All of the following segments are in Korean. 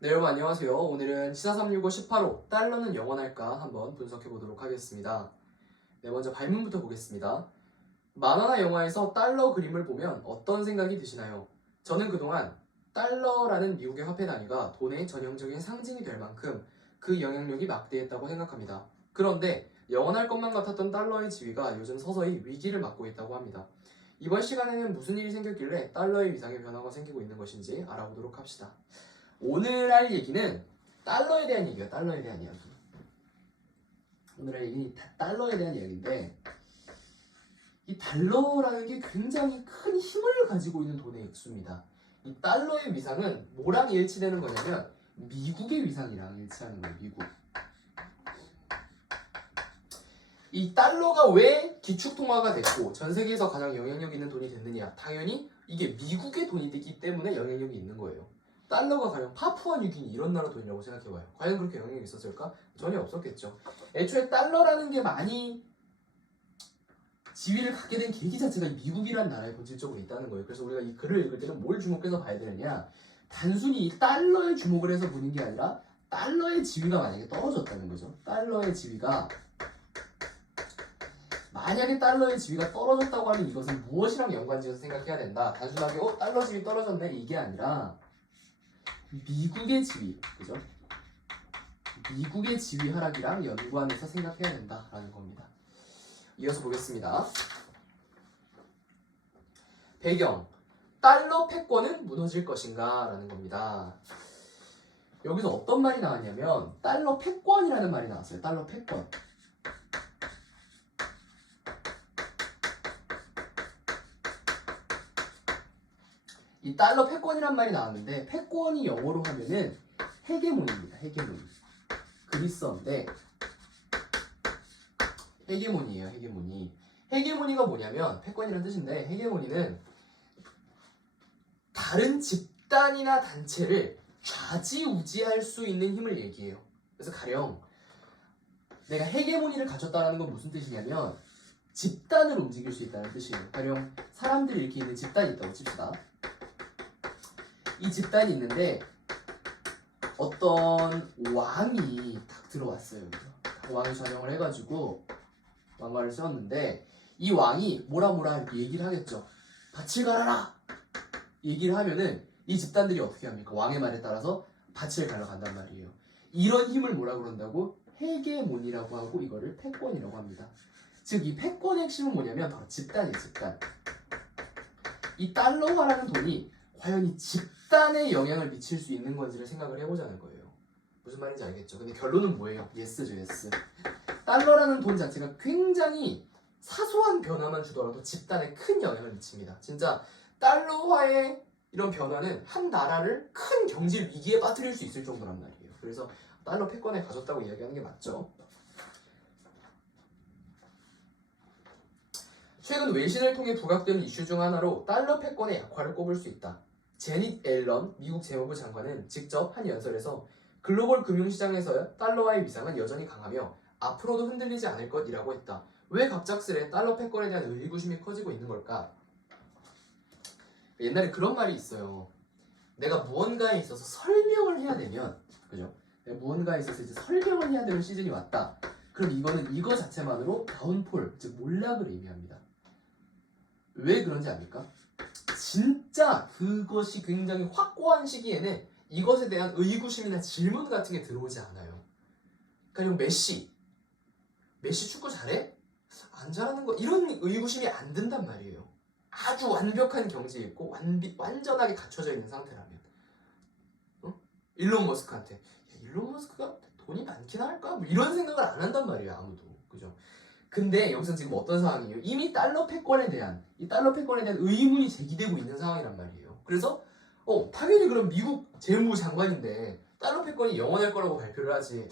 네, 여러분 안녕하세요. 오늘은 시사 365 18호 달러는 영원할까 한번 분석해 보도록 하겠습니다. 네, 먼저 발문부터 보겠습니다. 만화나 영화에서 달러 그림을 보면 어떤 생각이 드시나요? 저는 그동안 달러라는 미국의 화폐 단위가 돈의 전형적인 상징이 될 만큼 그 영향력이 막대했다고 생각합니다. 그런데 영원할 것만 같았던 달러의 지위가 요즘 서서히 위기를 맞고 있다고 합니다. 이번 시간에는 무슨 일이 생겼길래 달러의 위상에 변화가 생기고 있는 것인지 알아보도록 합시다. 오늘 할 얘기는 달러에 대한 얘기예요. 달러에 대한 이야기. 오늘 할 얘기는 달러에 대한 이야기인데, 이 달러라는 게 굉장히 큰 힘을 가지고 있는 돈의 액수입니다. 이 달러의 위상은 뭐랑 일치되는 거냐면 미국의 위상이랑 일치하는 거예요. 미국. 이 달러가 왜 기축통화가 됐고 전 세계에서 가장 영향력 있는 돈이 됐느냐? 당연히 이게 미국의 돈이 됐기 때문에 영향력이 있는 거예요. 달러가 과연 파푸아뉴기니 이런 나라 돈이라고 생각해봐요. 과연 그렇게 영향이 있었을까? 전혀 없었겠죠. 애초에 달러라는 게 많이 지위를 갖게 된 계기 자체가 미국이란 나라에 본질적으로 있다는 거예요. 그래서 우리가 이 글을 읽을 때는 뭘 주목해서 봐야 되느냐? 단순히 이 달러에 주목을 해서 보는 게 아니라 달러의 지위가 만약에 떨어졌다는 거죠. 달러의 지위가 만약에 달러의 지위가 떨어졌다고 하면 이것은 무엇이랑 연관지어서 생각해야 된다. 단순하게 달러 지위 떨어졌네 이게 아니라 미국의 지위, 그죠? 미국의 지위 하락이랑 연관해서 생각해야 된다라는 겁니다. 이어서 보겠습니다. 배경, 달러 패권은 무너질 것인가? 라는 겁니다. 여기서 어떤 말이 나왔냐면 달러 패권이라는 말이 나왔어요. 달러 패권. 이 달러 패권이란 말이 나왔는데 패권이 영어로 하면은 헤게모니입니다. 헤게모니. 그리스어인데 헤게모니예요. 헤게모니. 헤게모니가 뭐냐면 패권이란 뜻인데 헤게모니는 다른 집단이나 단체를 좌지우지할 수 있는 힘을 얘기해요. 그래서 가령 내가 헤게모니를 가졌다는 건 무슨 뜻이냐면 집단을 움직일 수 있다는 뜻이에요. 가령 사람들이 이렇게 있는 집단이 있다고 칩시다. 이 집단이 있는데 어떤 왕이 딱 들어왔어요. 왕이 전형을 해가지고 왕관을 세웠는데 이 왕이 뭐라 이렇게 얘기를 하겠죠. 밭을 갈아라! 얘기를 하면은 이 집단들이 어떻게 합니까? 왕의 말에 따라서 밭을 갈아 간단 말이에요. 이런 힘을 뭐라 그런다고? 헤게모니라고 하고 이거를 패권이라고 합니다. 즉 이 패권의 핵심은 뭐냐면 바로 집단이에요. 집단. 이 달러화라는 돈이 과연 이 집단에 영향을 미칠 수 있는 건지를 생각을 해보자는 거예요. 무슨 말인지 알겠죠? 근데 결론은 뭐예요? 예스죠, 예스. 달러라는 돈 자체가 굉장히 사소한 변화만 주더라도 집단에 큰 영향을 미칩니다. 진짜 달러화의 이런 변화는 한 나라를 큰 경제 위기에 빠뜨릴 수 있을 정도란 말이에요. 그래서 달러 패권에 가졌다고 이야기하는 게 맞죠. 최근 외신을 통해 부각된 이슈 중 하나로 달러 패권의 약화를 꼽을 수 있다. 제닛 앨런 미국 재무부 장관은 직접 한 연설에서 글로벌 금융시장에서 달러와의 위상은 여전히 강하며 앞으로도 흔들리지 않을 것이라고 했다. 왜 갑작스레 달러 패권에 대한 의구심이 커지고 있는 걸까? 옛날에 그런 말이 있어요. 내가 무언가에 있어서 설명을 해야 되면, 그죠? 내가 무언가에 있어서 이제 설명을 해야 되는 시즌이 왔다. 그럼 이거는 이거 자체만으로 다운폴, 즉 몰락을 의미합니다. 왜 그런지 압니까? 진짜 그것이 굉장히 확고한 시기에는 이것에 대한 의구심이나 질문 같은 게 들어오지 않아요. 그러니까 메시 축구 잘해? 안 잘하는 거 이런 의구심이 안 든단 말이에요. 아주 완벽한 경지에 있고 완전하게 갖춰져 있는 상태라면. 일론 머스크한테 일론 머스크가 돈이 많긴 할까? 뭐 이런 생각을 안 한단 말이에요. 아무도. 그죠? 근데 여기서 지금 어떤 상황이에요? 이미 달러 패권에 대한 의문이 제기되고 있는 상황이란 말이에요. 그래서 당연히 그럼 미국 재무부 장관인데 달러 패권이 영원할 거라고 발표를 하지.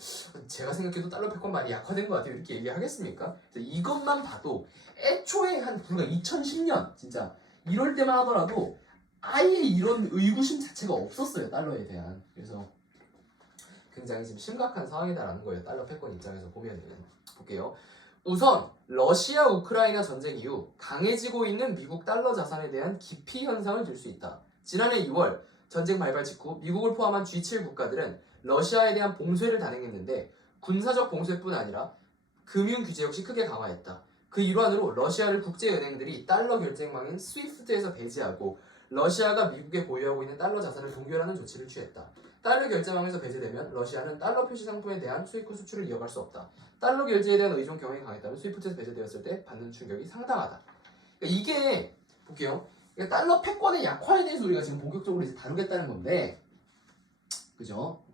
제가 생각해도 달러 패권 많이 약화된 것 같아요. 이렇게 얘기하겠습니까? 그래서 이것만 봐도 애초에 한 불과 2010년 진짜 이럴 때만 하더라도 아예 이런 의구심 자체가 없었어요. 달러에 대한. 그래서 굉장히 지금 심각한 상황이다라는 거예요. 달러 패권 입장에서 보면은. 볼게요. 우선 러시아 우크라이나 전쟁 이후 강해지고 있는 미국 달러 자산에 대한 기피 현상을 들 수 있다. 지난해 2월 전쟁 발발 직후 미국을 포함한 G7 국가들은 러시아에 대한 봉쇄를 단행했는데 군사적 봉쇄뿐 아니라 금융 규제 역시 크게 강화했다. 그 일환으로 러시아를 국제은행들이 달러 결제망인 스위프트에서 배제하고 러시아가 미국에 보유하고 있는 달러 자산을 동결하는 조치를 취했다. 달러 결제망에서 배제되면 러시아는 달러 표시 상품에 대한 수입과 수출을 이어갈 수 없다. 달러 결제에 대한 의존 경향이 강했다면 스위프트에서 배제되었을 때 받는 충격이 상당하다. 그러니까 이게 볼게요. 그러니까 달러 패권의 약화에 대해서 우리가 지금 본격적으로 이제 다루겠다는 건데, 그죠?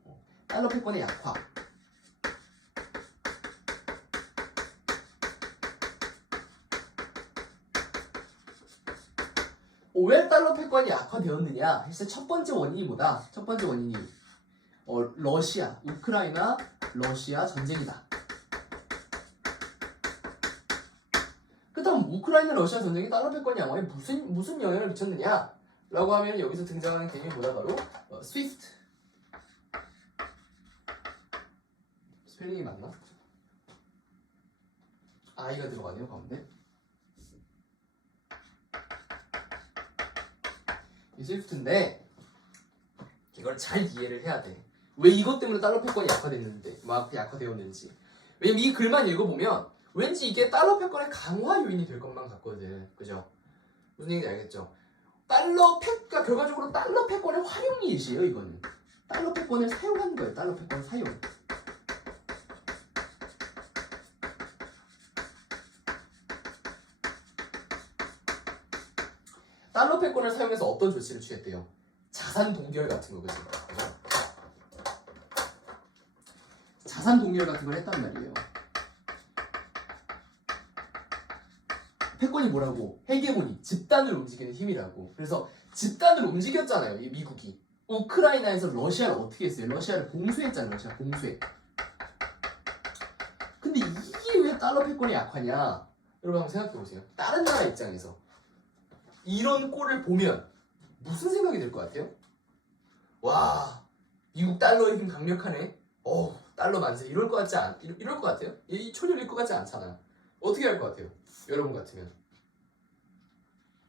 달러 패권의 약화. 왜 달러 패권이 약화되었느냐? 사실 첫 번째 원인이 뭐다? 첫 번째 원인이 러시아, 우크라이나, 러시아 전쟁이다. 그렇다면 우크라이나, 러시아 전쟁이 달러 패권 양화에 무슨 영향을 미쳤느냐? 라고 하면 여기서 등장하는 개념이 뭐다? 바로 스위프트. 스펠링이 맞나? I가 들어가네요, 가운데. 이 스위프트인데 이걸 잘 이해를 해야 돼. 왜 이것 때문에 달러 패권이 약화되었는지. 왜냐면 이 글만 읽어보면 왠지 이게 달러 패권의 강화 요인이 될 것만 같거든. 그죠? 무슨 얘기인지 알겠죠? 그러니까 결과적으로 달러 패권의 활용이 예시예요, 이거는. 달러 패권을 사용한 거예요, 달러 패권 사용. 달러 패권을 사용해서 어떤 조치를 취했대요? 자산 동결 같은 거, 그죠? 자산 동결 같은 걸 했단 말이에요. 패권이 뭐라고? 헤게모니, 집단을 움직이는 힘이라고. 그래서 집단을 움직였잖아요, 이 미국이. 우크라이나에서 러시아를 어떻게 했어요? 러시아를 봉쇄했잖아요, 러시아 봉쇄. 근데 이게 왜 달러 패권이 약하냐? 여러분 한번 생각해보세요. 다른 나라 입장에서 이런 꼴을 보면 무슨 생각이 들 것 같아요? 와, 미국 달러의 힘 강력하네. 달러 만세. 이럴 것 같아요? 이 초년일 것 같지 않잖아. 어떻게 할 것 같아요? 여러분 같으면.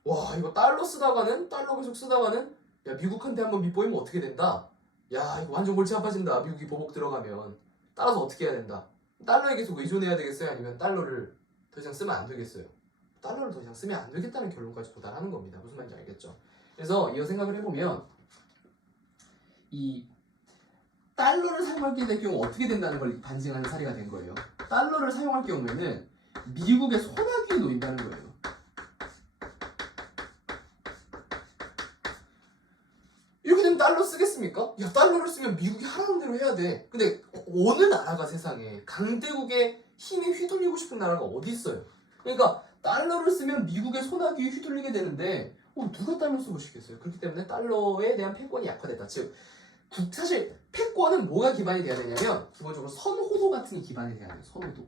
와, 이거 달러 계속 쓰다가는 야, 미국한테 한번 밑보이면 어떻게 된다? 야, 이거 완전 골치 아파진다. 미국이 보복 들어가면. 따라서 어떻게 해야 된다? 달러에 계속 의존해야 되겠어요? 아니면 달러를 더 이상 쓰면 안 되겠어요? 달러를 더 이상 쓰면 안 되겠다는 결론까지 도달하는 겁니다. 무슨 말인지 알겠죠? 그래서 이거 생각을 해보면 이 달러를 사용하게 될 경우 어떻게 된다는 걸 반증하는 사례가 된 거예요. 달러를 사용할 경우에는 미국의 손아귀에 놓인다는 거예요. 이렇게 되면 달러 쓰겠습니까? 야, 달러를 쓰면 미국이 하라는 대로 해야 돼. 근데 어느 나라가 세상에 강대국의 힘에 휘둘리고 싶은 나라가 어디 있어요? 그러니까 달러를 쓰면 미국의 손아귀에 휘둘리게 되는데 누가 달러 쓰고 싶겠어요? 그렇기 때문에 달러에 대한 패권이 약화됐다. 즉 사실 패권은 뭐가 기반이 돼야 되냐면 기본적으로 선호도 같은 게 기반이 돼야 돼요. 선호도.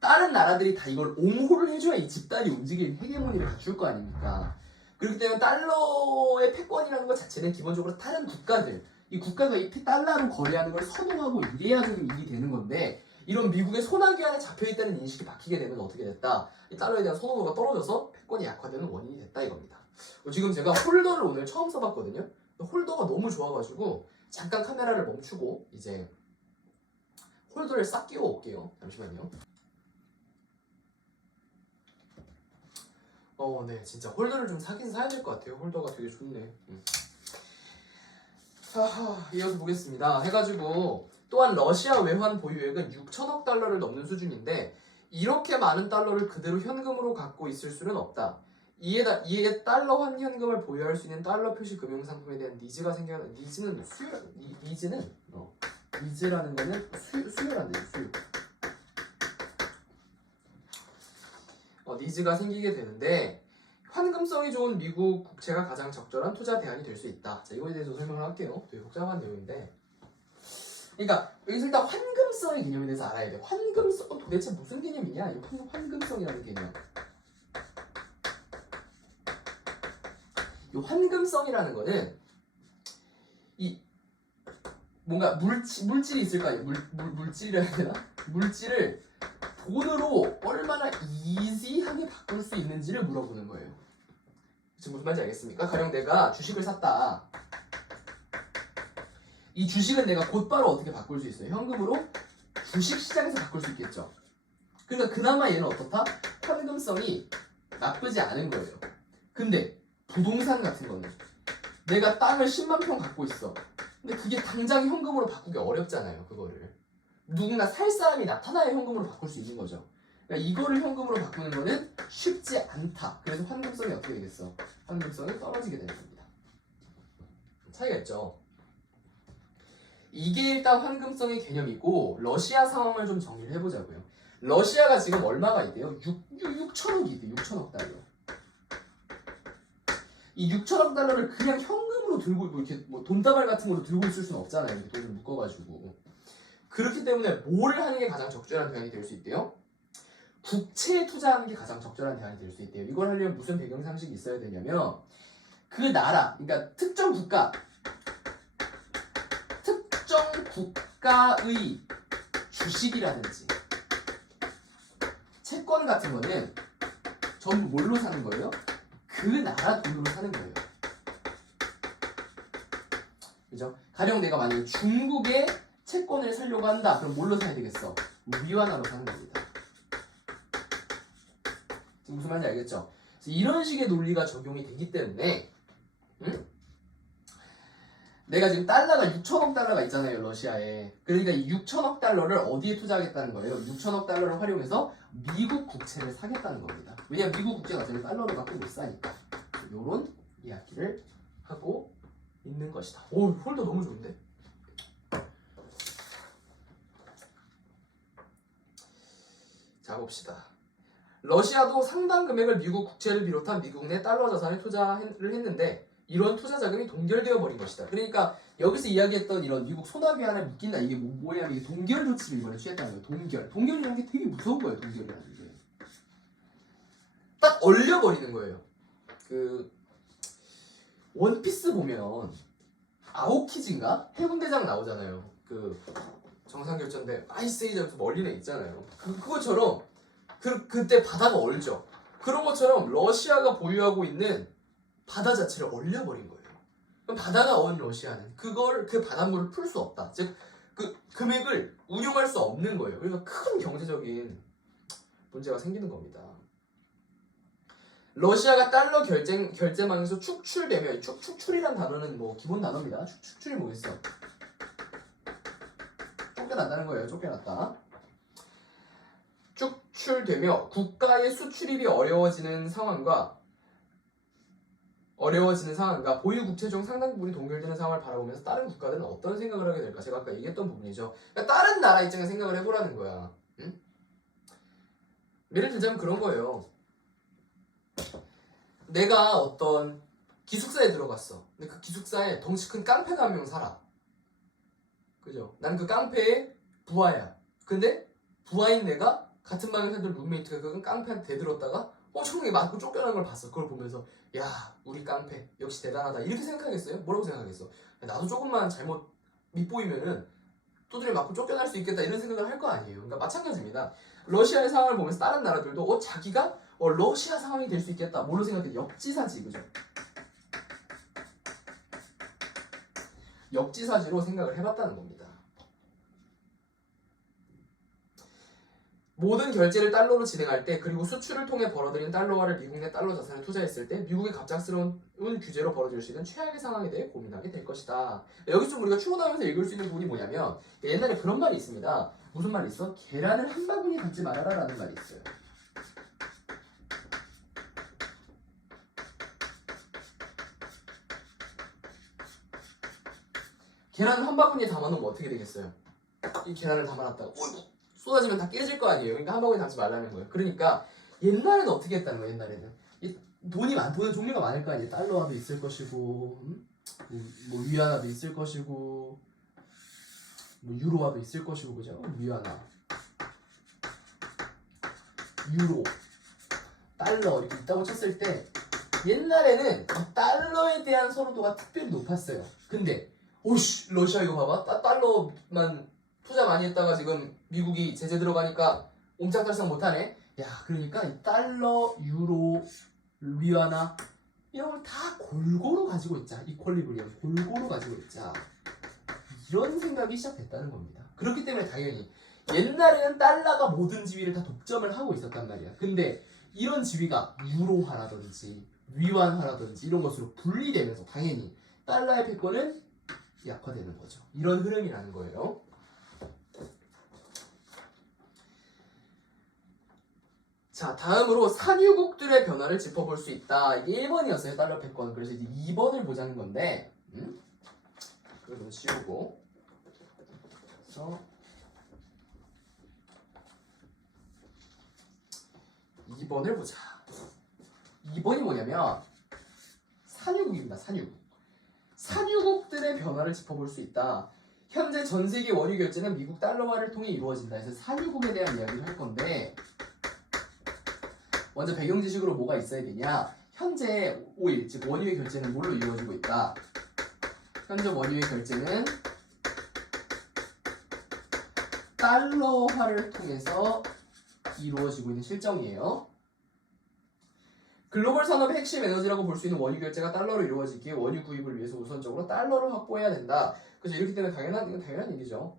다른 나라들이 다 이걸 옹호를 해줘야 이 집단이 움직일 헤게모니를 갖출 거 아닙니까? 그렇기 때문에 달러의 패권이라는 것 자체는 기본적으로 다른 국가들, 이 국가가 이 달러로 거래하는 걸 선호하고 이래야 좀 일이 되는 건데 이런 미국의 손아귀 안에 잡혀있다는 인식이 박히게 되면 어떻게 됐다? 이 달러에 대한 선호도가 떨어져서 패권이 약화되는 원인이 됐다 이겁니다. 지금 제가 홀더를 오늘 처음 써봤거든요. 홀더가 너무 좋아가지고 잠깐 카메라를 멈추고 이제 홀더를 싹 끼워 올게요. 잠시만요. 네, 진짜 홀더를 좀 사긴 사야 될 것 같아요. 홀더가 되게 좋네. 이어서 보겠습니다. 해가지고 또한 러시아 외환 보유액은 6천억 달러를 넘는 수준인데 이렇게 많은 달러를 그대로 현금으로 갖고 있을 수는 없다. 이에 달러환 현금을 보유할 수 있는 달러 표시 금융 상품에 대한 니즈가 니즈라는 거는 수요라는 거예요. 수요. 니즈가 생기게 되는데 환금성이 좋은 미국 국채가 가장 적절한 투자 대안이 될 수 있다. 자, 이거에 대해서 설명을 할게요. 되게 복잡한 내용인데 그러니까 여기서 일단 환금성의 개념에 대해서 알아야 돼. 환금성 도대체 무슨 개념이냐? 이 환금성이라는 개념. 이 환금성이라는 거는 이 뭔가 물질이 있을 거 아니에요. 물질이라 해야 되나? 물질을 돈으로 얼마나 이지하게 바꿀 수 있는지를 물어보는 거예요. 지금 무슨 말인지 알겠습니까? 가령 내가 주식을 샀다. 이 주식은 내가 곧바로 어떻게 바꿀 수 있어요? 현금으로 주식시장에서 바꿀 수 있겠죠. 그러니까 그나마 얘는 어떻다? 현금성이 나쁘지 않은 거예요. 근데 부동산 같은 거는 내가 땅을 10만 평 갖고 있어. 근데 그게 당장 현금으로 바꾸기 어렵잖아요. 그거를 누구나 살 사람이 나타나야 현금으로 바꿀 수 있는 거죠. 그러니까 이거를 현금으로 바꾸는 거는 쉽지 않다. 그래서 환금성이 어떻게 되겠어? 환금성이 떨어지게 되는 겁니다. 차이가 있죠. 이게 일단 환금성의 개념이고, 러시아 상황을 좀 정리를 해보자고요. 러시아가 지금 얼마가 있대요? 6천억이 있대요. 6천억 달러. 이 6천억 달러를 그냥 현금으로 들고 이렇게 뭐 돈다발 같은 걸로 들고 있을 수는 없잖아요. 이렇게 돈을 묶어가지고. 그렇기 때문에 뭘 하는 게 가장 적절한 대안이 될 수 있대요? 국채에 투자하는 게 가장 적절한 대안이 될 수 있대요. 이걸 하려면 무슨 배경 상식이 있어야 되냐면, 그 나라, 그러니까 특정 국가의 주식이라든지 채권 같은 거는 전부 뭘로 사는 거예요? 그 나라 돈으로 사는 거예요. 그죠? 가령 내가 만약에 중국의 채권을 사려고 한다. 그럼 뭘로 사야 되겠어? 위안화로 사는 겁니다. 지금 무슨 말인지 알겠죠? 이런 식의 논리가 적용이 되기 때문에 내가 지금 달러가 6천억 달러가 있잖아요. 러시아에. 그러니까 이 6천억 달러를 어디에 투자하겠다는 거예요? 6천억 달러를 활용해서 미국 국채를 사겠다는 겁니다. 왜냐면 미국 국채가 어차피 달러를 갖고 못 사니까. 요런 이야기를 하고 있는 것이다. 오, 홀더 너무 좋은데? 자, 봅시다. 러시아도 상당 금액을 미국 국채를 비롯한 미국 내 달러 자산에 투자를 했는데 이런 투자 자금이 동결되어 버린 것이다. 그러니까 여기서 이야기했던 이런 미국 소나기안을 묶인다. 이게 뭐냐면 이게 동결 조치를 이번에 취했다는 거예요. 동결이라는 게 되게 무서운 거예요. 동결이라는 게. 딱 얼려버리는 거예요. 그 원피스 보면 아오키즈인가? 해군대장 나오잖아요. 그 정상결전대 아이스에이저부터 멀리 내 있잖아요. 그것처럼 그때 바다가 얼죠. 그런 것처럼 러시아가 보유하고 있는 바다 자체를 얼려버린 거예요. 그럼 바다가 얼은 러시아는 그 바닷물을 풀 수 없다. 즉 그 금액을 운용할 수 없는 거예요. 그래서 큰 경제적인 문제가 생기는 겁니다. 러시아가 달러 결제망에서 축출되면 축출이란 단어는 뭐 기본 단어입니다. 축출이 뭐겠어? 쫓겨난다는 거예요. 쫓겨났다. 축출되며 국가의 수출입이 어려워지는 상황과 보유 국채 중 상당 부분이 동결되는 상황을 바라보면서 다른 국가들은 어떤 생각을 하게 될까? 제가 아까 얘기했던 부분이죠. 그러니까 다른 나라 입장에 생각을 해보라는 거야. 응? 예를 들자면 그런 거예요. 내가 어떤 기숙사에 들어갔어. 근데 그 기숙사에 덩치 큰 깡패가 한 명 살아. 그죠? 난 그 깡패의 부하야. 근데 부하인 내가 같은 방에 살던 룸메이트가 그 깡패한테 대들었다가 청에 맞고 쫓겨난 걸 봤어. 그걸 보면서 야, 우리 깡패 역시 대단하다 이렇게 생각하겠어요? 뭐라고 생각하겠어? 나도 조금만 잘못 밉보이면은 두드려 맞고 쫓겨날 수 있겠다 이런 생각을 할 거 아니에요. 그러니까 마찬가지입니다. 러시아의 상황을 보면서 다른 나라들도 자기가 러시아 상황이 될 수 있겠다. 뭘로 생각해? 역지사지, 그죠? 역지사지로 생각을 해봤다는 겁니다. 모든 결제를 달러로 진행할 때 그리고 수출을 통해 벌어들인 달러화를 미국 내 달러 자산에 투자했을 때 미국의 갑작스러운 규제로 벌어질 수 있는 최악의 상황에 대해 고민하게 될 것이다. 여기서 좀 우리가 추론하면서 읽을 수 있는 부분이 뭐냐면 옛날에 그런 말이 있습니다. 무슨 말이 있어? 계란을 한 바구니에 담지 말아라 라는 말이 있어요. 계란을 한 바구니에 담아놓으면 어떻게 되겠어요? 이 계란을 담아놨다가 쏟아지면 다 깨질 거 아니에요. 그러니까 한 바구니에 담지 말라는 거예요. 그러니까 옛날에는 어떻게 했다는 거예요. 옛날에는 돈의 종류가 많을 거 아니에요. 달러화도 있을 것이고 뭐 위안화도 있을 것이고 뭐 유로화도 있을 것이고, 그죠? 위안화, 유로, 달러 이렇게 있다고 쳤을 때 옛날에는 달러에 대한 선호도가 특별히 높았어요. 근데 오씨, 러시아 이거 봐봐. 달러만 투자 많이 했다가 지금 미국이 제재 들어가니까 옴짝달싹 못하네. 야, 그러니까 달러, 유로, 위안화 이런 걸 다 골고루 가지고 있자. 이퀄리브리엄 골고루 가지고 있자. 이런 생각이 시작됐다는 겁니다. 그렇기 때문에 당연히 옛날에는 달러가 모든 지위를 다 독점을 하고 있었단 말이야. 근데 이런 지위가 유로화라든지 위안화라든지 이런 것으로 분리되면서 당연히 달러의 패권은 약화되는 거죠. 이런 흐름이라는 거예요. 자, 다음으로 산유국들의 변화를 짚어볼 수 있다. 이게 1번이었어요. 달러 패권. 그래서 이제 2번을 보자는 건데 그걸 씌우고 그래서 2번을 보자. 2번이 뭐냐면 산유국입니다. 산유국. 산유국들의 변화를 짚어볼 수 있다. 현재 전 세계 원유 결제는 미국 달러화를 통해 이루어진다. 그래서 산유국에 대한 이야기를 할 건데 먼저 배경 지식으로 뭐가 있어야 되냐? 현재 오일, 즉 원유의 결제는 뭘로 이루어지고 있다? 현재 원유의 결제는 달러화를 통해서 이루어지고 있는 실정이에요. 글로벌 산업의 핵심 에너지라고 볼 수 있는 원유 결제가 달러로 이루어지기에 원유 구입을 위해서 우선적으로 달러를 확보해야 된다. 그래서 이렇기 때문에 이건 당연한 일이죠.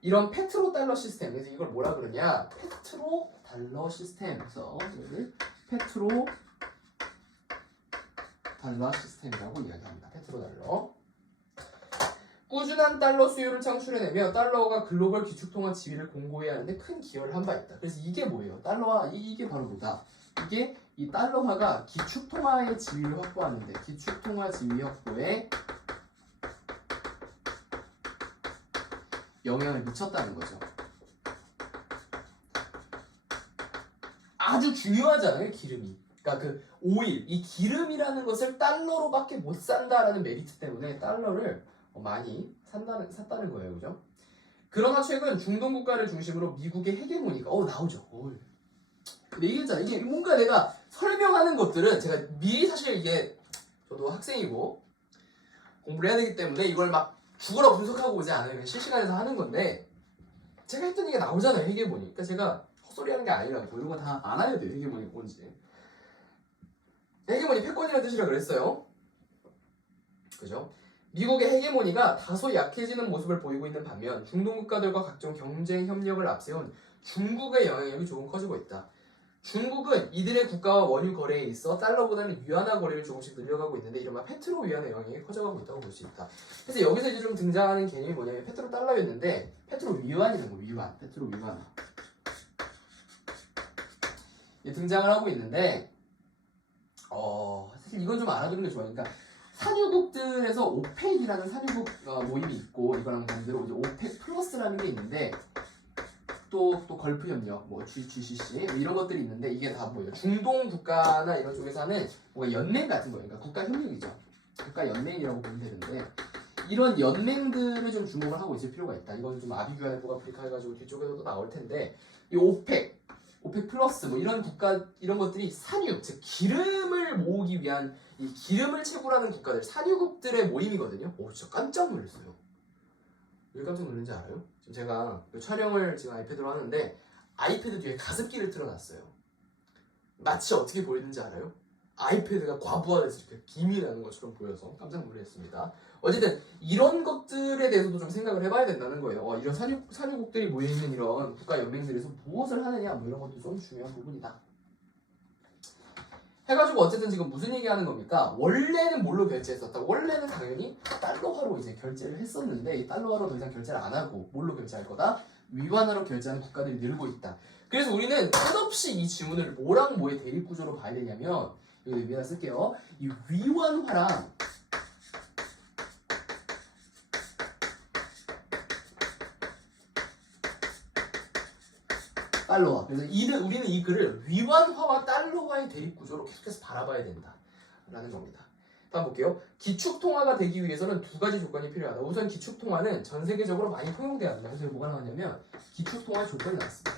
이런 페트로 달러 시스템, 그래서 이걸 뭐라 그러냐? 페트로 달러 시스템. 그래서 이거를 페트로 달러 시스템이라고 이야기합니다. 페트로 달러. 꾸준한 달러 수요를 창출해내며 달러가 글로벌 기축통화 지위를 공고히 하는데 큰 기여를 한 바 있다. 그래서 이게 뭐예요? 달러화, 이게 바로 뭐다? 이게 이 달러화가 기축통화의 지위를 확보하는데 기축통화 지위 확보에 영향을 미쳤다는 거죠. 아주 중요하잖아요, 기름이. 그러니까 그 오일, 이 기름이라는 것을 달러로밖에 못 산다라는 메리트 때문에 달러를 많이 샀다는 거예요, 그죠? 그러나 최근 중동 국가를 중심으로 미국의 헤게모니가 나오죠. 근데 이게 뭔가 내가 설명하는 것들은 제가 미리 사실 이게 저도 학생이고 공부를 해야 되기 때문에 이걸 막 죽어라 분석하고 오지 않아요. 그냥 실시간에서 하는 건데 제가 했던 얘기가 나오잖아요, 헤게모니. 그러니까 제가 헛소리하는 게 아니라고 이런 거 다 알아야 돼요, 헤게모니 뭔지. 헤게모니 패권이라는 뜻이라 그랬어요. 그죠? 미국의 헤게모니가 다소 약해지는 모습을 보이고 있는 반면 중동 국가들과 각종 경쟁 협력을 앞세운 중국의 영향력이 조금 커지고 있다. 중국은 이들의 국가와 원유 거래에 있어 달러보다는 위안화 거래를 조금씩 늘려가고 있는데 이른바 페트로 위안의 영향이 커져가고 있다고 볼 수 있다. 그래서 여기서 이제 좀 등장하는 개념이 뭐냐면 페트로 달러였는데 페트로 위안이라는 거, 위안, 페트로 위안화 등장을 하고 있는데 사실 이건 좀 알아두는 게 좋아요. 그러니까 산유국들에서 오펙이라는 산유국 모임이 있고 이거랑 반대로 이제 오펙 플러스라는 게 있는데 또 걸프 협력, 뭐 GCC 뭐 이런 것들이 있는데 이게 다 뭐예요? 중동 국가나 이런 쪽에서 하는 뭔가 연맹 같은 거예요. 그러니까 국가 협력이죠. 국가 연맹이라고 보면 되는데 이런 연맹들을 좀 주목을 하고 있을 필요가 있다. 이건 좀 아비규환 북아프리카 해가지고 뒤쪽에서도 나올 텐데 이 오펙 플러스 뭐 이런 국가 이런 것들이 산유, 즉 기름을 모으기 위한 이 기름을 채굴하는 국가들 산유국들의 모임이거든요. 진짜 깜짝 놀랐어요. 왜 깜짝 놀랐는지 알아요? 지금 제가 촬영을 지금 아이패드로 하는데 아이패드 뒤에 가습기를 틀어놨어요. 마치 어떻게 보이는지 알아요? 아이패드가 과부하돼서 이렇게 김이 나는 것처럼 보여서 깜짝 놀랐습니다. 어쨌든 이런 것들에 대해서도 좀 생각을 해봐야 된다는 거예요. 이런 산유국들이 모여있는 이런 국가연맹들에서 무엇을 하느냐 뭐 이런 것도 좀 중요한 부분이다. 해가지고 어쨌든 지금 무슨 얘기하는 겁니까? 원래는 뭘로 결제했었다? 원래는 당연히 달러화로 이제 결제를 했었는데 이 달러화로 더 이상 결제를 안 하고 뭘로 결제할 거다? 위안화로 결제하는 국가들이 늘고 있다. 그래서 우리는 끝없이 이 지문을 뭐랑 뭐의 대립 구조로 봐야 되냐면 여기 위에다 쓸게요. 이 위안화랑 달러화. 그래서 우리는 이 글을 위안화와 달러화의 대립 구조로 계속해서 바라봐야 된다라는 겁니다. 다음 볼게요. 기축통화가 되기 위해서는 두 가지 조건이 필요하다. 우선 기축통화는 전 세계적으로 많이 통용돼야 한다. 그래서 뭐가 나왔냐면 기축통화 조건이 나왔습니다.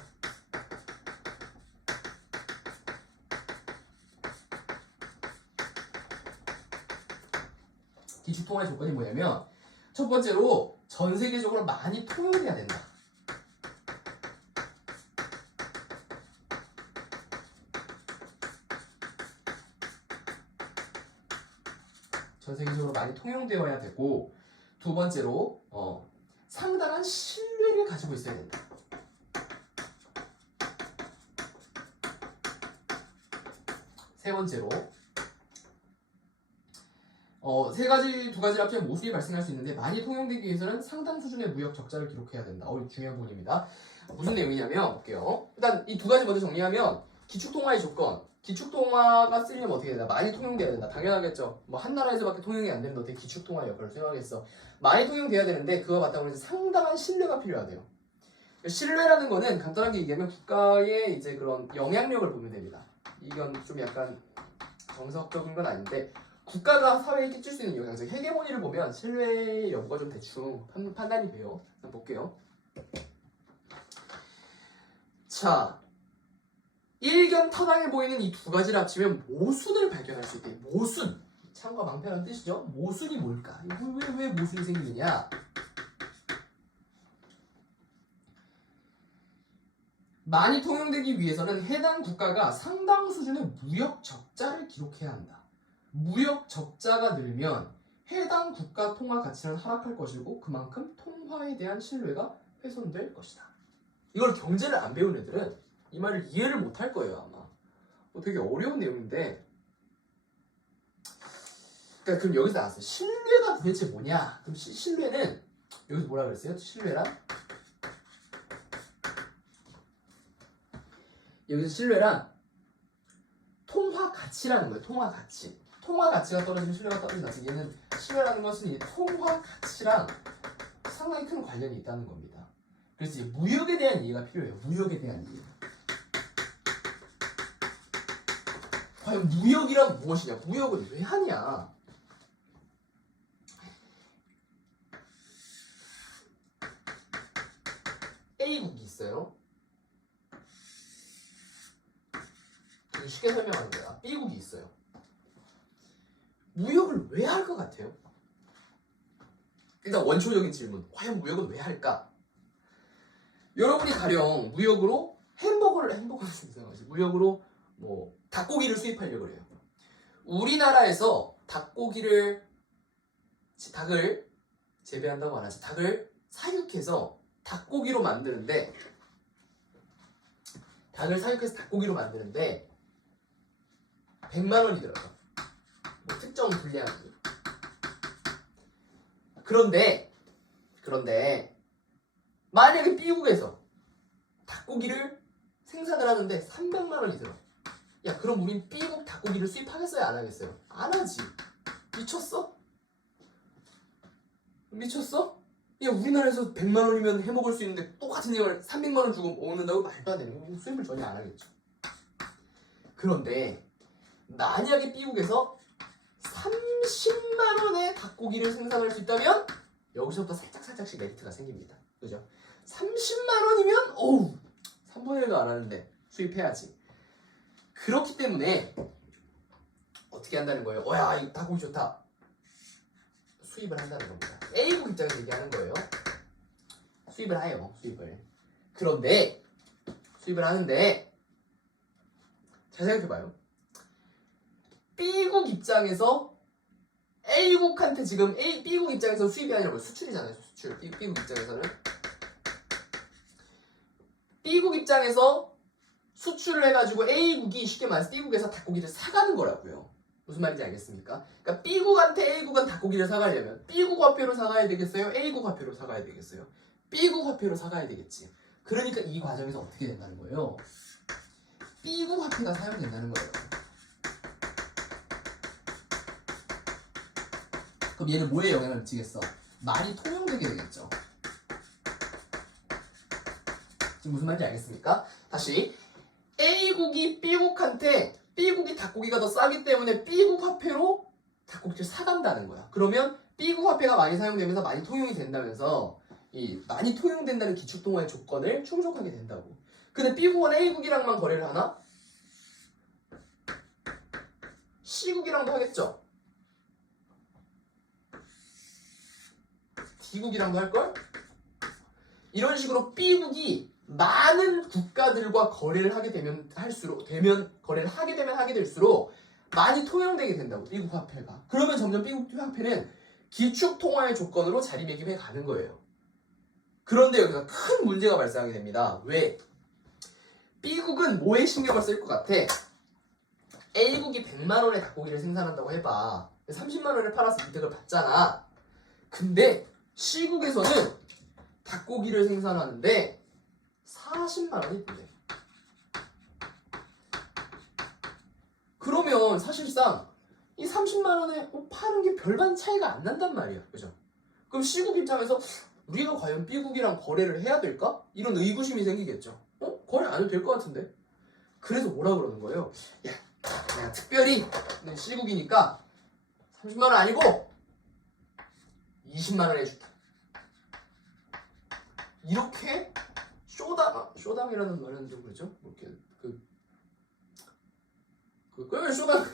기축통화의 조건이 뭐냐면 첫 번째로 전 세계적으로 많이 통용돼야 된다. 전 세계적으로 많이 통용되어야 되고, 두 번째로 상당한 신뢰를 가지고 있어야 된다. 세 번째로 두 가지를 합치면 모순이 발생할 수 있는데 많이 통용되기 위해서는 상당 수준의 무역 적자를 기록해야 된다. 중요한 부분입니다. 무슨 내용이냐면 볼게요. 일단 이 두 가지 먼저 정리하면 기축통화의 조건. 기축통화가 쓰려면 어떻게 된다? 많이 통용돼야 된다. 당연하겠죠. 뭐 한 나라에서밖에 통용이 안 되는데 어떻게 기축통화 역할을 수행하겠어? 많이 통용돼야 되는데 그와 바탕으로 이제 상당한 신뢰가 필요하대요. 신뢰라는 거는 간단하게 얘기하면 국가의 이제 그런 영향력을 보면 됩니다. 이건 좀 약간 정석적인 건 아닌데 국가가 사회에 끼칠 수 있는 영향, 즉 헤게모니를 보면 신뢰 여부가 좀 대충 판단이 돼요. 한번 볼게요. 자, 일견타당해 보이는 이 두 가지를 합치면 모순을 발견할 수 있대. 모순. 참과 방패라는 뜻이죠. 모순이 뭘까? 왜 모순이 생기느냐? 많이 통용되기 위해서는 해당 국가가 상당 수준의 무역 적자를 기록해야 한다. 무역 적자가 늘면 해당 국가 통화 가치는 하락할 것이고 그만큼 통화에 대한 신뢰가 훼손될 것이다. 이걸 경제를 안 배운 애들은 이 말을 이해를 못할 거예요 아마. 되게 어려운 내용인데 그러니까 그럼 여기서 나왔어요. 신뢰가 도대체 뭐냐? 그럼 신뢰는 여기서 뭐라 그랬어요? 신뢰란? 여기서 신뢰란 통화 가치라는 거예요. 통화 가치. 통화 가치가 떨어지면 신뢰가 떨어진다. 즉 얘는 신뢰라는 것은 이 통화 가치랑 상당히 큰 관련이 있다는 겁니다. 그래서 이제 무역에 대한 이해가 필요해요. 무역에 대한 이해. 과연 무역이란 무엇이냐? 무역은 왜 하냐? A국이 있어요. 쉽게 설명하는 거야. B국이 있어요. 무역을 왜 할 것 같아요? 일단 원초적인 질문. 과연 무역은 왜 할까? 여러분이 가령 무역으로 햄버거를 좀 이상하지. 무역으로 뭐 닭고기를 수입하려고 그래요. 우리나라에서 닭을 재배한다고 안 하지. 닭을 사육해서 닭고기로 만드는데 100만 원이 들어가. 뭐 특정 분량이. 그런데 만약에 B국에서 닭고기를 생산을 하는데 300만 원이 들어. 야, 그럼 우린 B국 닭고기를 수입하겠어요? 안 하겠어요? 안 하지. 미쳤어? 야, 우리나라에서 100만 원이면 해먹을 수 있는데 똑같은 양을 300만 원 주고 먹는다고 말도 안 되는 거예요. 수입을 전혀 안 하겠죠. 그런데 만약에 B국에서 30만 원의 닭고기를 생산할 수 있다면 여기서부터 살짝씩 메리트가 생깁니다. 그죠? 30만 원이면 어우 3분의 1도 안 하는데 수입해야지. 그렇기 때문에 어떻게 한다는 거예요? 야, 이 닭고기 좋다. 수입을 한다는 겁니다. A국 입장에서 얘기하는 거예요. 수입을 해요. 그런데 수입을 하는데 잘 생각해봐요. B국 입장에서 A국한테 지금 B국 입장에서 수입이 아니라 뭐 수출이잖아요. 수출. B국 입장에서는 B국 입장에서 수출을 해가지고 A국이 쉽게 말해서 B국에서 닭고기를 사가는 거라고요. 무슨 말인지 알겠습니까? 그러니까 B국한테 A국은 닭고기를 사가려면 B국 화폐로 사가야 되겠어요? A국 화폐로 사가야 되겠어요? B국 화폐로 사가야 되겠지. 그러니까 이 과정에서 어떻게 된다는 거예요? B국 화폐가 사용된다는 거예요. 그럼 얘는 뭐에 영향을 미치겠어? 많이 통용되게 되겠죠. 지금 무슨 말인지 알겠습니까? 다시 A국이 B국한테 B국이 닭고기가 더 싸기 때문에 B국 화폐로 닭고기를 사간다는 거야. 그러면 B국 화폐가 많이 사용되면서 많이 통용이 된다면서 이 많이 통용된다는 기축통화의 조건을 충족하게 된다고. 근데 B국은 A국이랑만 거래를 하나? C국이랑도 하겠죠? D국이랑도 할걸? 이런 식으로 B국이 많은 국가들과 거래를 하게 되면 거래를 하게 될수록 많이 통용되게 된다고, 미국 화폐가. 그러면 점점 미국 화폐는 기축 통화의 조건으로 자리매김해 가는 거예요. 그런데 여기서 큰 문제가 발생하게 됩니다. 왜? B국은 뭐에 신경을 쓸 것 같아? A국이 100만 원의 닭고기를 생산한다고 해봐. 30만 원에 팔아서 이득을 받잖아. 근데 C국에서는 닭고기를 생산하는데 40만 원이 든대. 그러면 사실상 이 30만 원에 파는 게 별반 차이가 안 난단 말이야. 그죠? 그럼 C국 입장에서 우리가 과연 B국이랑 거래를 해야 될까? 이런 의구심이 생기겠죠. 거래 안 해도 될 것 같은데. 그래서 뭐라 그러는 거예요? 야, 내가 특별히 C국이니까 30만 원 아니고 20만 원 해줄게. 이렇게 쇼담이라는 말은 좀 그렇죠? 이렇게 그러면 쇼담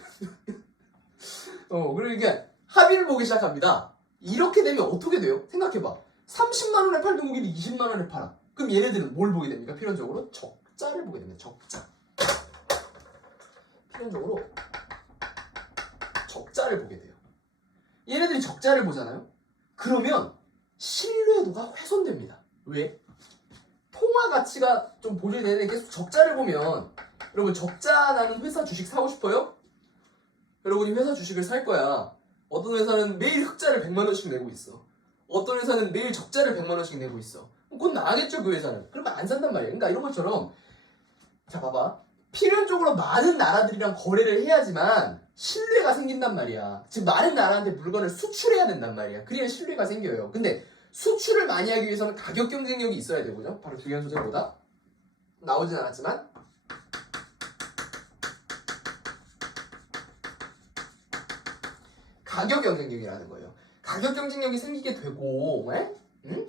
그러니까 합의를 보기 시작합니다. 이렇게 되면 어떻게 돼요? 생각해봐. 30만 원에 팔던 고기를 20만 원에 팔아. 그럼 얘네들은 뭘 보게 됩니까? 필연적으로 적자를 보게 됩니다. 적자. 필연적으로 적자를 보게 돼요. 얘네들이 적자를 보잖아요. 그러면 신뢰도가 훼손됩니다. 왜? 통화 가치가 좀 보존이 되는데 계속 적자를 보면, 여러분 적자 나는 회사 주식 사고 싶어요? 여러분이 회사 주식을 살 거야. 어떤 회사는 매일 흑자를 100만 원씩 내고 있어. 어떤 회사는 매일 적자를 100만 원씩 내고 있어. 그건 나겠죠, 그 회사는. 그러면 안 산단 말이야. 그러니까 이런 것처럼, 자 봐봐. 필연적으로 많은 나라들이랑 거래를 해야지만 신뢰가 생긴단 말이야. 즉 많은 나라한테 물건을 수출해야 된단 말이야. 그래야 신뢰가 생겨요. 근데 수출을 많이 하기 위해서는 가격 경쟁력이 있어야 되고요. 바로 중요한 소재보다 나오진 않았지만 가격 경쟁력이라는 거예요. 가격 경쟁력이 생기게 되고, 응?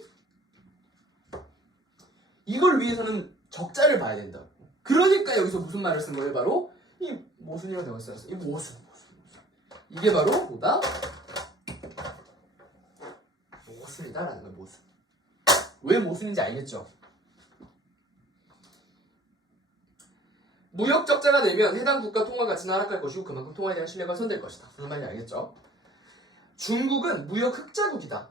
이걸 위해서는 적자를 봐야 된다고. 그러니까 여기서 무슨 말을 쓴 거예요? 바로 이 모순이라고 대화 썼어요. 이 모순. 이게 바로 뭐다? 모순이다라는 거예요. 모순. 왜 모순인지 알겠죠? 무역 적자가 되면 해당 국가 통화 가치는 하락할 것이고 그만큼 통화에 대한 신뢰가 손될 것이다. 무슨 말인지 알겠죠? 중국은 무역 흑자국이다.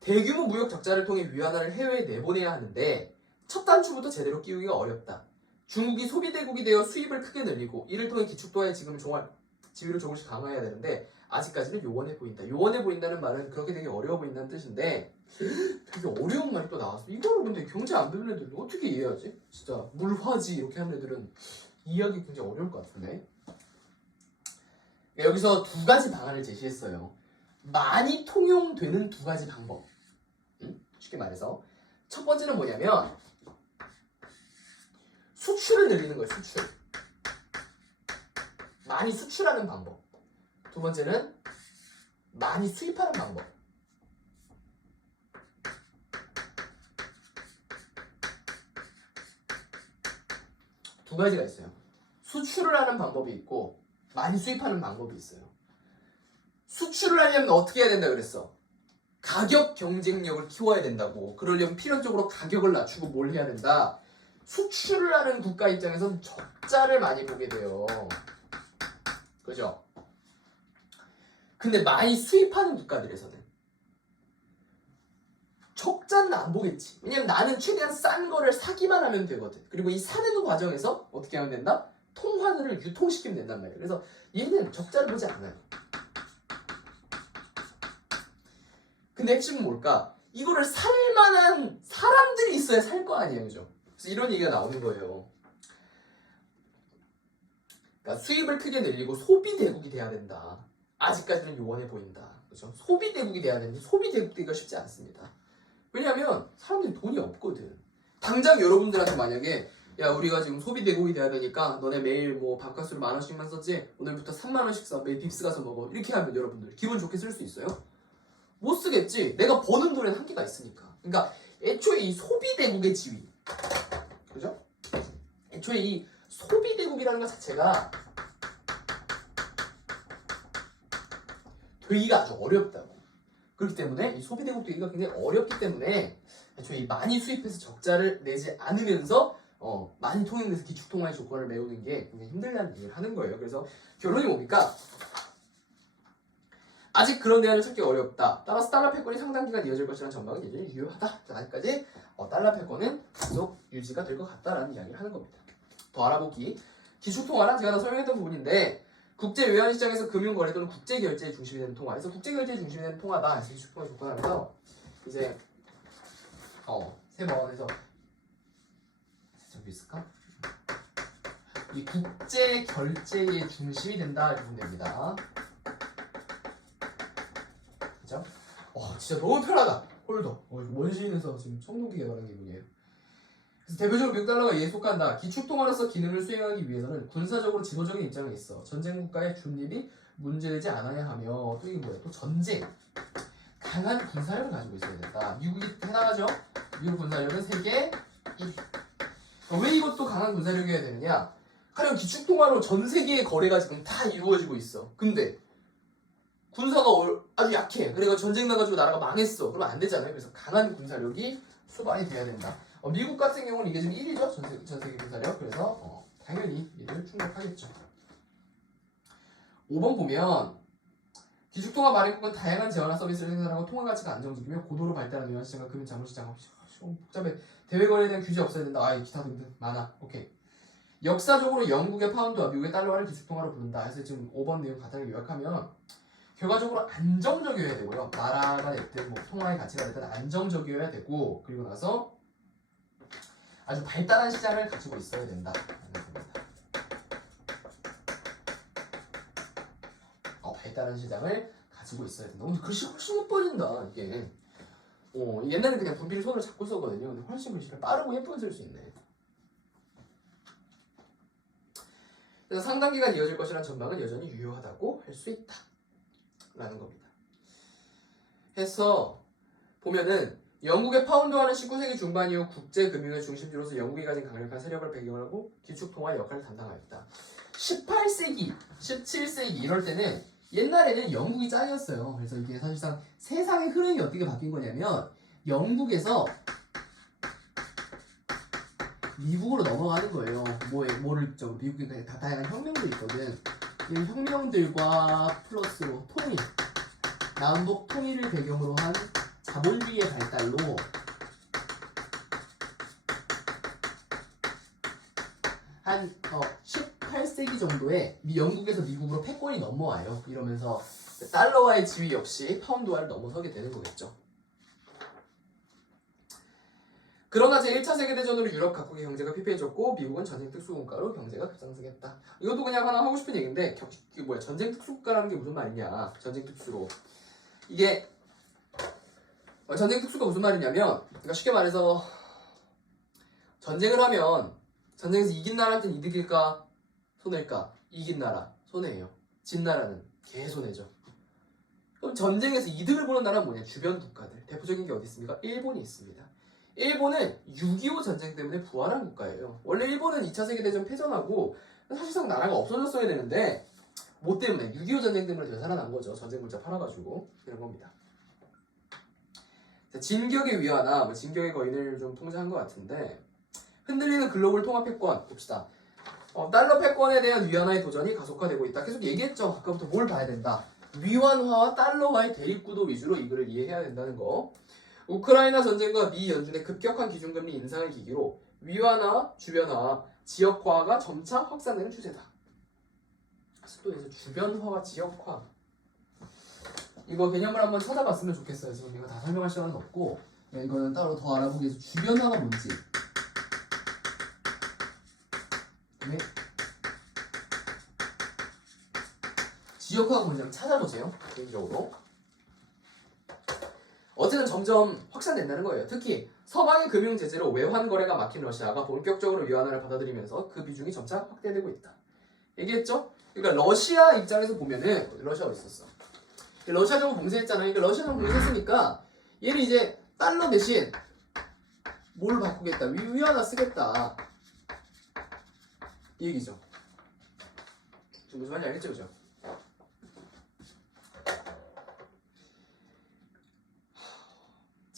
대규모 무역 적자를 통해 위안화를 해외에 내보내야 하는데 첫 단추부터 제대로 끼우기가 어렵다. 중국이 소비대국이 되어 수입을 크게 늘리고 이를 통해 기축도화의 지위를 조금씩 강화해야 되는데 아직까지는 요원해 보인다. 요원해 보인다는 말은 그렇게 되게 어려워 보인다는 뜻인데 되게 어려운 말이 또 나왔어. 이거를 근데 경제 안 배운 애들은 어떻게 이해하지? 진짜 물화지 이렇게 하는 애들은 이해하기 굉장히 어려울 것 같은데. 여기서 두 가지 방안을 제시했어요. 많이 통용되는 두 가지 방법. 쉽게 말해서 첫 번째는 뭐냐면 수출을 늘리는 거예요. 수출. 많이 수출하는 방법. 두 번째는 많이 수입하는 방법. 두 가지가 있어요. 수출을 하는 방법이 있고 많이 수입하는 방법이 있어요. 수출을 하려면 어떻게 해야 된다 그랬어? 가격 경쟁력을 키워야 된다고. 그러려면 필연적으로 가격을 낮추고 뭘 해야 된다? 수출을 하는 국가 입장에서는 적자를 많이 보게 돼요. 그죠? 근데 많이 수입하는 국가들에서는 적자는 안 보겠지. 왜냐면 나는 최대한 싼 거를 사기만 하면 되거든. 그리고 이 사는 과정에서 어떻게 하면 된다? 통화를 유통시키면 된단 말이에요. 그래서 얘는 적자를 보지 않아요. 근데 핵심은 뭘까? 이거를 살 만한 사람들이 있어야 살 거 아니에요. 그죠? 그래서 이런 얘기가 나오는 거예요. 그러니까 수입을 크게 늘리고 소비대국이 돼야 된다. 아직까지는 요원해 보인다. 그죠? 소비대국이 돼야 되는데 소비대국 되기가 쉽지 않습니다. 왜냐하면 사람들이 돈이 없거든. 당장 여러분들한테 만약에 야 우리가 지금 소비대국이 돼야 되니까 너네 매일 뭐 밥값으로 10,000원씩만 썼지? 오늘부터 30,000원씩 써. 매일 빕스 가서 먹어. 이렇게 하면 여러분들 기분 좋게 쓸 수 있어요? 못 쓰겠지. 내가 버는 돈에는 한계가 있으니까. 그러니까 애초에 이 소비대국의 지위, 그죠? 애초에 이 소비대국이라는 것 자체가 되기가 아주 어렵다고. 그렇기 때문에 이 소비대국 되기가 굉장히 어렵기 때문에 애초에 이 많이 수입해서 적자를 내지 않으면서 많이 통용돼서 기축통화의 조건을 메우는 게 굉장히 힘들다는 얘기를 하는 거예요. 그래서 결론이 뭡니까? 아직 그런 대안을 찾기 어렵다. 따라서 달러 패권이 상당 기간 이어질 것이라는 전망은 여전히 유효하다. 아직까지 달러 패권은 계속 유지가 될 것 같다라는 이야기를 하는 겁니다. 더 알아보기. 기축통화란 제가 다 설명했던 부분인데 국제외환시장에서 금융거래 또는 국제결제의 중심이 되는 통화. 그래서 국제결제의 중심이 되는 통화다. 기축통화 조건하면서 이제 3번 해서 저기 있을까? 이 국제결제의 중심이 된다 이렇게 보면 됩니다. 그죠? 진짜 너무 편하다. 홀더. 원시인에서 지금 청동기 개발한 기분이에요. 그래서 대표적으로 미국 달러가 이에 속한다. 기축통화로서 기능을 수행하기 위해서는 군사적으로 지도적인 입장에 있어 전쟁 국가의 중립이 문제되지 않아야 하며 또 이게 뭐야? 또 전쟁. 강한 군사력을 가지고 있어야 된다. 미국이 해당하죠? 미국 군사력은 세계 1위. 왜 이것도 강한 군사력이어야 되느냐? 가령 기축통화로 전 세계의 거래가 지금 다 이루어지고 있어. 근데 군사가 아주 약해. 그래서 전쟁 나가지고 나라가 망했어. 그러면 안 되잖아요. 그래서 강한 군사력이 수반이 돼야 된다. 미국 같은 경우는 이게 지금 1위죠. 전 세계 군사력. 그래서 당연히 이를 충족하겠죠. 5번 보면 기축통화 마련국은 다양한 재화나 서비스를 생산하고 통화 가치가 안정적이며 고도로 발달한 외환시장과 금융 자본시장 없이 복잡해. 대외 거래에 대한 규제 없어야 된다. 기타 등등 많아. 오케이. 역사적으로 영국의 파운드와 미국의 달러화를 기축통화로 부른다. 그래서 지금 5번 내용 간단하게 요약하면 결과적으로 안정적이어야 되고요. 나라가 됐든 뭐 통화의 가치가 됐든 안정적이어야 되고 그리고 나서 아주 발달한 시장을 가지고 있어야 된다. 발달한 시장을 가지고 있어야 된다. 근데 글씨 훨씬 예뻐진다 이게. 옛날에 그냥 분필 손으로 잡고 썼거든요. 근데 훨씬 글씨가 빠르고 예쁘게 쓸 수 있네. 그래서 상당 기간 이어질 것이라는 전망은 여전히 유효하다고 할 수 있다. 라는 겁니다. 해서 보면은 영국의 파운드화는 19세기 중반 이후 국제금융의 중심지로서 영국이 가진 강력한 세력을 배경으로 하고 기축통화의 역할을 담당하였다. 18세기, 17세기 이럴 때는 옛날에는 영국이 짱이었어요. 그래서 이게 사실상 세상의 흐름이 어떻게 바뀐 거냐면 영국에서 미국으로 넘어가는 거예요. 미국에 다 다양한 혁명들이 있거든. 이 혁명들과 플러스로 통일, 남북 통일을 배경으로 한 자본주의의 발달로 한 18세기 정도에 영국에서 미국으로 패권이 넘어와요. 이러면서 달러와의 지위 역시 파운드화를 넘어서게 되는 거겠죠. 그러나 제1차 세계대전으로 유럽 각국의 경제가 피폐해졌고 미국은 전쟁 특수국가로 경제가 급상승했다. 이것도 그냥 하나 하고 싶은 얘기인데 전쟁 특수국가라는 게 무슨 말이냐. 전쟁 특수로. 이게 전쟁 특수가 무슨 말이냐면 그러니까 쉽게 말해서 전쟁을 하면 전쟁에서 이긴 나라한테는 이득일까? 손해일까? 이긴 나라 손해예요. 진 나라는 개손해죠. 그럼 전쟁에서 이득을 보는 나라는 뭐냐? 주변 국가들. 대표적인 게 어디 있습니까? 일본이 있습니다. 일본은 6.25 전쟁 때문에 부활한 국가예요. 원래 일본은 2차 세계대전 패전하고 사실상 나라가 없어졌어야 되는데 뭐 때문에? 6.25 전쟁 때문에 되살아난 거죠. 전쟁 물자 팔아가지고 이런 겁니다. 진격의 위화나 진격의 거인을 좀 통제한 것 같은데 흔들리는 글로벌 통화 패권 봅시다. 달러 패권에 대한 위안화의 도전이 가속화되고 있다. 계속 얘기했죠. 아까부터 뭘 봐야 된다. 위안화와 달러와의 대립구도 위주로 이거를 이해해야 된다는 거. 우크라이나 전쟁과 미 연준의 급격한 기준금리 인상을 계기로 위안화, 주변화, 지역화가 점차 확산되는 추세다. 그래서 또 이제 주변화와 지역화 이거 개념을 한번 찾아봤으면 좋겠어요. 지금 이거 다 설명할 시간은 없고 이거는 따로 더 알아보기 위해서 주변화가 뭔지 네. 지역화가 뭔지 한번 찾아보세요. 개인적으로 어쨌든 점점 확산된다는 거예요. 특히 서방의 금융 제재로 외환 거래가 막힌 러시아가 본격적으로 위안화를 받아들이면서 그 비중이 점차 확대되고 있다. 얘기했죠? 그러니까 러시아 입장에서 보면은 러시아 어디 있었어? 러시아 정부 봉쇄했잖아요. 그러니까 러시아 정부 봉쇄했으니까 얘는 이제 달러 대신 뭘 바꾸겠다. 위안화 쓰겠다. 이 얘기죠. 지금 무슨 말인지 알겠죠? 그죠?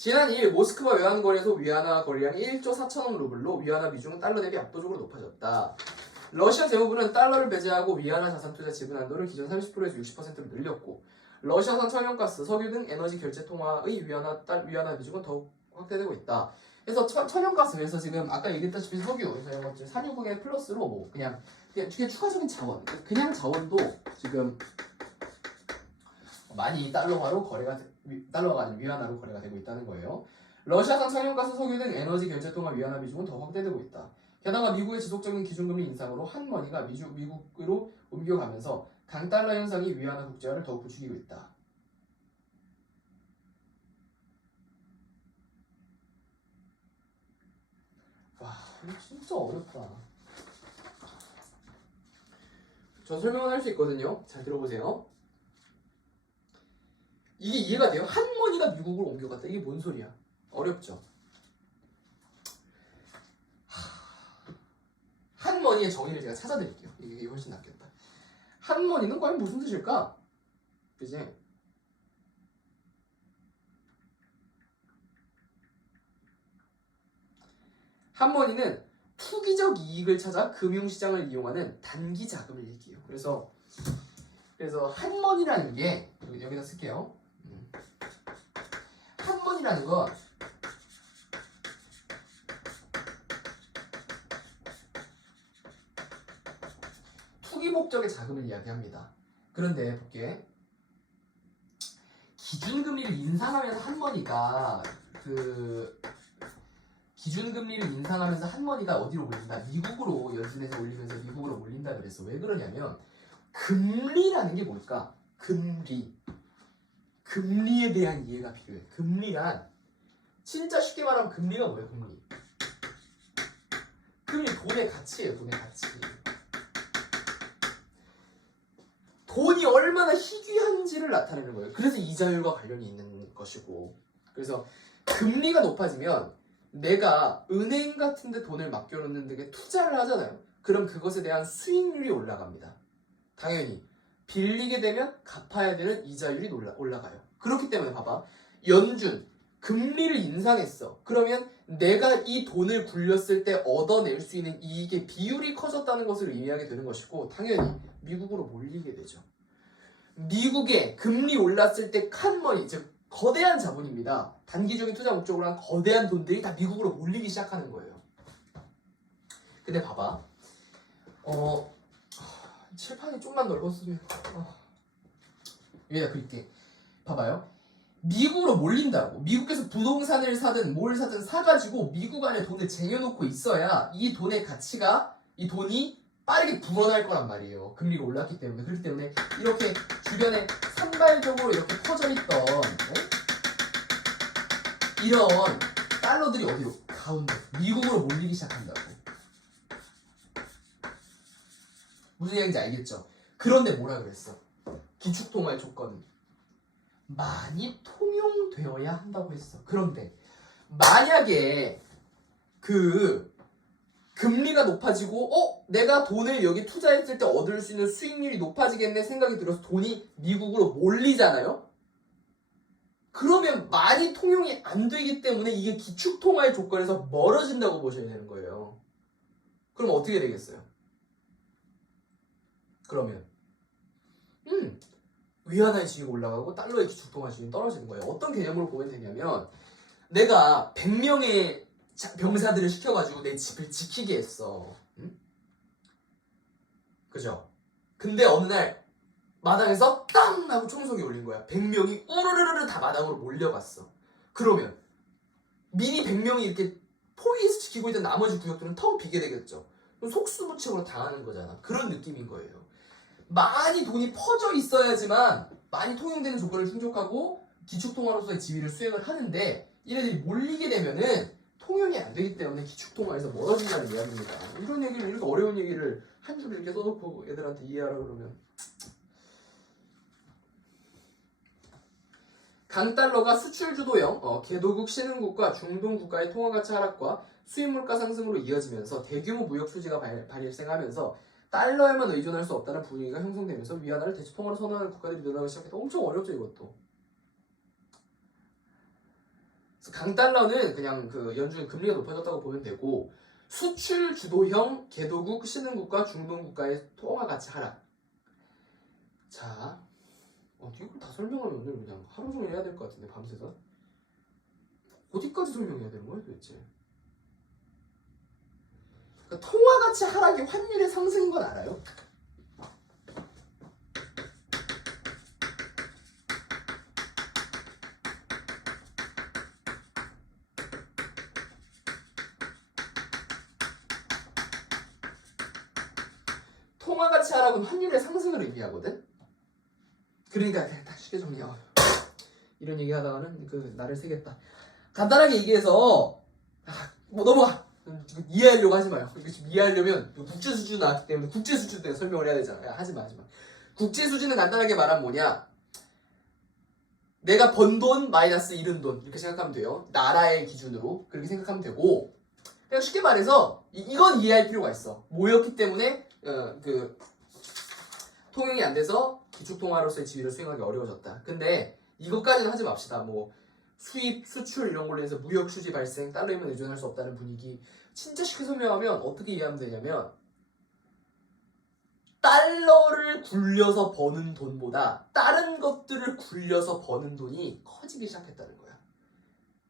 지난 2일 모스크바 외환 거래소 위안화 거래량이 1조 4천억 루블로 위안화 비중은 달러 대비 압도적으로 높아졌다. 러시아 재무부는 달러를 배제하고 위안화 자산 투자 지분 한도를 기존 30%에서 60%로 늘렸고 러시아산 천연가스, 석유 등 에너지 결제 통화의 위안화 비중은 더욱 확대되고 있다. 그래서 천연가스에서 지금 아까 얘기했다시피 석유, 그래서 산유국의 플러스로 뭐 그냥 추가적인 자원, 그냥 자원도 지금 많이 달러가 아닌 위안화로 거래가 되고 있다는 거예요. 러시아산 천연가스, 석유 등 에너지 결제 통화 위안화 비중은 더 확대되고 있다. 게다가 미국의 지속적인 기준금리 인상으로 한머니가 미국으로 옮겨가면서 강달러 현상이 위안화 국제화를 더욱 부추기고 있다. 와, 이거 진짜 어렵다. 저 설명을 할 수 있거든요. 잘 들어보세요. 이게 이해가 돼요? 한머니가 미국으로 옮겨갔다. 이게 뭔 소리야? 어렵죠? 한머니의 정의를 제가 찾아드릴게요. 이게 훨씬 낫겠다. 한머니는 과연 무슨 뜻일까? 그지? 한머니는 투기적 이익을 찾아 금융시장을 이용하는 단기 자금을 얘기해요. 그래서 한머니라는 게 여기다 쓸게요. 한머니라는 건 투기 목적의 자금을 이야기합니다. 그런데 볼게. 기준금리를 인상하면서 한머니가 기준금리를 인상하면서 한머니가 어디로 몰린다? 미국으로 연준에서 올리면서 미국으로 몰린다 그랬어. 왜 그러냐면 금리라는 게 뭘까? 금리에 대한 이해가 필요해. 금리란 진짜 쉽게 말하면 금리가 뭐예요? 금리 돈의 가치예요. 돈의 가치. 돈이 얼마나 희귀한지를 나타내는 거예요. 그래서 이자율과 관련이 있는 것이고, 그래서 금리가 높아지면 내가 은행 같은 데 돈을 맡겨놓는 데 투자를 하잖아요. 그럼 그것에 대한 수익률이 올라갑니다. 당연히 빌리게 되면 갚아야 되는 이자율이 올라가요. 그렇기 때문에 봐봐. 연준 금리를 인상했어. 그러면 내가 이 돈을 굴렸을 때 얻어낼 수 있는 이익의 비율이 커졌다는 것을 의미하게 되는 것이고, 당연히 미국으로 몰리게 되죠. 미국의 금리 올랐을 때 칸머니, 즉 거대한 자본입니다. 단기적인 투자 목적으로 한 거대한 돈들이 다 미국으로 몰리기 시작하는 거예요. 근데 봐봐. 칠판이 좀만 넓었으면 여기다 그릴게. 봐봐요. 미국으로 몰린다고. 미국에서 부동산을 사든 뭘 사든 사가지고 미국 안에 돈을 쟁여놓고 있어야 이 돈의 가치가, 이 돈이 빠르게 불어날 거란 말이에요. 금리가 올랐기 때문에. 그렇기 때문에 이렇게 주변에 산발적으로 이렇게 퍼져있던 이런 달러들이 어디로? 가운데 미국으로 몰리기 시작한다고. 무슨 얘기인지 알겠죠? 그런데 뭐라 그랬어? 기축통화의 조건은 많이 통용되어야 한다고 했어. 그런데 만약에 금리가 높아지고 내가 돈을 여기 투자했을 때 얻을 수 있는 수익률이 높아지겠네 생각이 들어서 돈이 미국으로 몰리잖아요. 그러면 많이 통용이 안 되기 때문에 이게 기축통화의 조건에서 멀어진다고 보셔야 되는 거예요. 그럼 어떻게 되겠어요? 그러면 위안화의 지위가 올라가고 달러의 기축통화 지위는 떨어지는 거예요. 어떤 개념으로 보면 되냐면, 내가 100명의 병사들을 시켜가지고 내 집을 지키게 했어. 그죠? 근데 어느 날 마당에서 땅! 하고 총성이 울린 거야. 100명이 우르르르 다 마당으로 몰려갔어. 그러면 미리 100명이 이렇게 포위해서 지키고 있던 나머지 구역들은 텅 비게 되겠죠. 그럼 속수무책으로 당하는 거잖아. 그런 느낌인 거예요. 많이 돈이 퍼져 있어야지만 많이 통용되는 조건을 충족하고 기축통화로서의 지위를 수행을 하는데, 얘네들이 몰리게 되면은 통용이 안 되기 때문에 기축통화에서 멀어진다는 이야기입니다. 이런 얘기를, 이렇게 어려운 얘기를 한 줄을 이렇게 써놓고 애들한테 이해하라 그러면. 강달러가 수출주도형 개도국 신흥국과 중동국가의 통화가치 하락과 수입물가 상승으로 이어지면서 대규모 무역 수지가 발생하면서 달러에만 의존할 수 없다는 분위기가 형성되면서 위안화를 대체통화로 선호하는 국가들이 늘어나기 시작했다. 엄청 어렵죠, 이것도. 강달러는 그냥 그 연준 금리가 높아졌다고 보면 되고 수출 주도형 개도국 신흥국가 중동국가의 통화 가치 하락. 자, 이걸 다 설명하면 오늘 그냥 하루 종일 해야 될 것 같은데 밤새서 어디까지 설명해야 되는 거야 도대체? 그러니까 통화 가치 하락이 환율의 상승인 건 알아요? 통화 가치 하락은 환율의 상승을 의미하거든. 그러니까 딱 쉽게 정리하고 이런 얘기하다가는 그 나를 새겠다. 간단하게 얘기해서 뭐 넘어가. 이해하려고 하지 마요. 지금 이해하려면 국제 수준 나왔기 때문에 국제 수준 때문에 설명을 해야 되잖아. 하지 마. 국제 수준은 간단하게 말하면 뭐냐? 내가 번 돈 마이너스 잃은 돈 이렇게 생각하면 돼요. 나라의 기준으로 그렇게 생각하면 되고 그냥 쉽게 말해서 이건 이해할 필요가 있어. 뭐였기 때문에 그 통용이 안 돼서 기축통화로서의 지위를 수행하기 어려워졌다. 근데 이것까지는 하지 맙시다. 뭐 수입, 수출 이런 걸로 해서 무역 수지 발생, 달러에만 의존할 수 없다는 분위기. 진짜 쉽게 설명하면 어떻게 이해하면 되냐면 달러를 굴려서 버는 돈보다 다른 것들을 굴려서 버는 돈이 커지기 시작했다는 거야.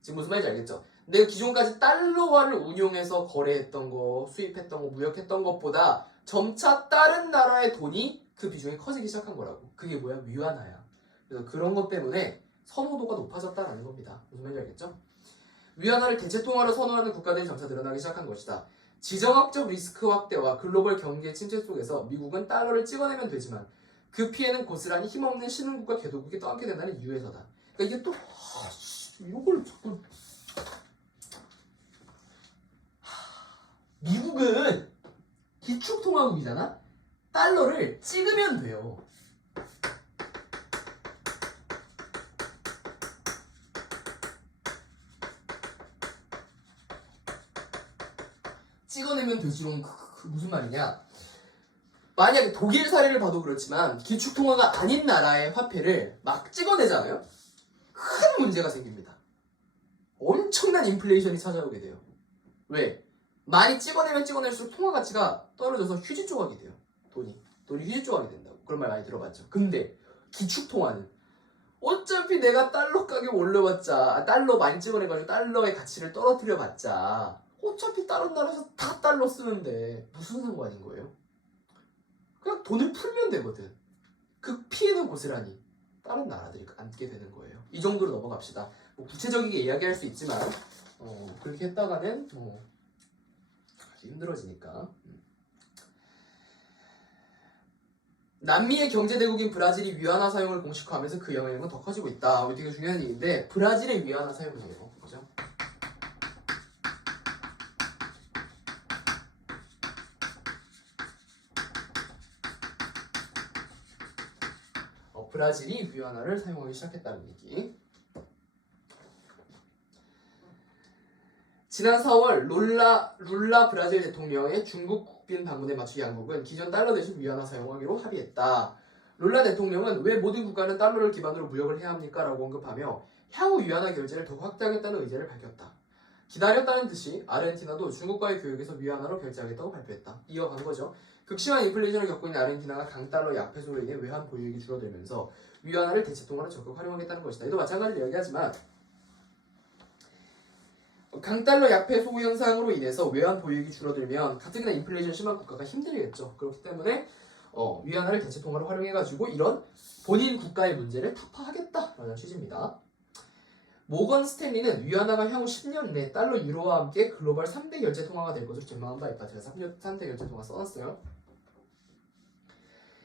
지금 무슨 말인지 알겠죠? 내가 기존까지 달러화를 운용해서 거래했던 거, 수입했던 거, 무역했던 것보다 점차 다른 나라의 돈이 그 비중이 커지기 시작한 거라고. 그게 뭐야? 위안화야. 그래서 그런 것 때문에 선호도가 높아졌다라는 겁니다. 무슨 말인지 알겠죠? 위안화를 대체통화로 선호하는 국가들이 점차 늘어나기 시작한 것이다. 지정학적 리스크 확대와 글로벌 경제 침체 속에서 미국은 달러를 찍어내면 되지만 그 피해는 고스란히 힘없는 신흥국가 개도국이 떠안게 된다는 이유에서다. 그러니까 이게 또 이걸 자꾸 미국은 기축통화국이잖아? 달러를 찍으면 돼요. 찍어내면 되지롱. 무슨 말이냐? 만약에 독일 사례를 봐도 그렇지만 기축통화가 아닌 나라의 화폐를 막 찍어내잖아요? 큰 문제가 생깁니다. 엄청난 인플레이션이 찾아오게 돼요. 왜? 많이 찍어내면 찍어낼수록 통화 가치가 떨어져서 휴지 조각이 돼요. 돈이 휴지 조각이 된다고. 그런 말 많이 들어봤죠. 근데 기축통화는 어차피 내가 달러 가격 올려봤자 달러 많이 찍어내가지고 달러의 가치를 떨어뜨려봤자 어차피 다른 나라에서 다 달러 쓰는데 무슨 상관인 거예요? 그냥 돈을 풀면 되거든. 그 피해는 고스란히 다른 나라들이 안게 되는 거예요. 이 정도로 넘어갑시다. 뭐 구체적이게 이야기할 수 있지만 그렇게 했다가는 아주 힘들어지니까. 남미의 경제대국인 브라질이 위안화 사용을 공식화하면서 그 영향은 더 커지고 있다. 되게 중요한 얘기인데 브라질의 위안화 사용이에요. 그죠? 브라질이 위안화를 사용하기 시작했다는 얘기. 지난 4월 룰라 브라질 대통령의 중국 국빈 방문에 맞추 양국은 기존 달러 대신 위안화 사용하기로 합의했다. 룰라 대통령은 왜 모든 국가는 달러를 기반으로 무역을 해야 합니까? 라고 언급하며 향후 위안화 결제를 더욱 확대하겠다는 의지를 밝혔다. 기다렸다는 듯이 아르헨티나도 중국과의 교역에서 위안화로 결제하겠다고 발표했다. 이어간 거죠. 극심한 인플레이션을 겪고 있는 아르헨티나가 강달러 약폐소로 인해 외환 보유액이 줄어들면서 위안화를 대체통화로 적극 활용하겠다는 것이다. 이도 마찬가지로 이야기하지만 강달러 약폐소 현상으로 인해서 외환 보유액이 줄어들면 가뜩이나 인플레이션 심한 국가가 힘들겠죠. 그렇기 때문에 위안화를 대체통화로 활용해가지고 이런 본인 국가의 문제를 타파하겠다라는 취지입니다. 모건 스탠리는 위안화가 향후 10년 내 달러 유로와 함께 글로벌 3대 결제 통화가 될 것으로 전망한 바 있다. 제가 3대 결제 통화 써놨어요.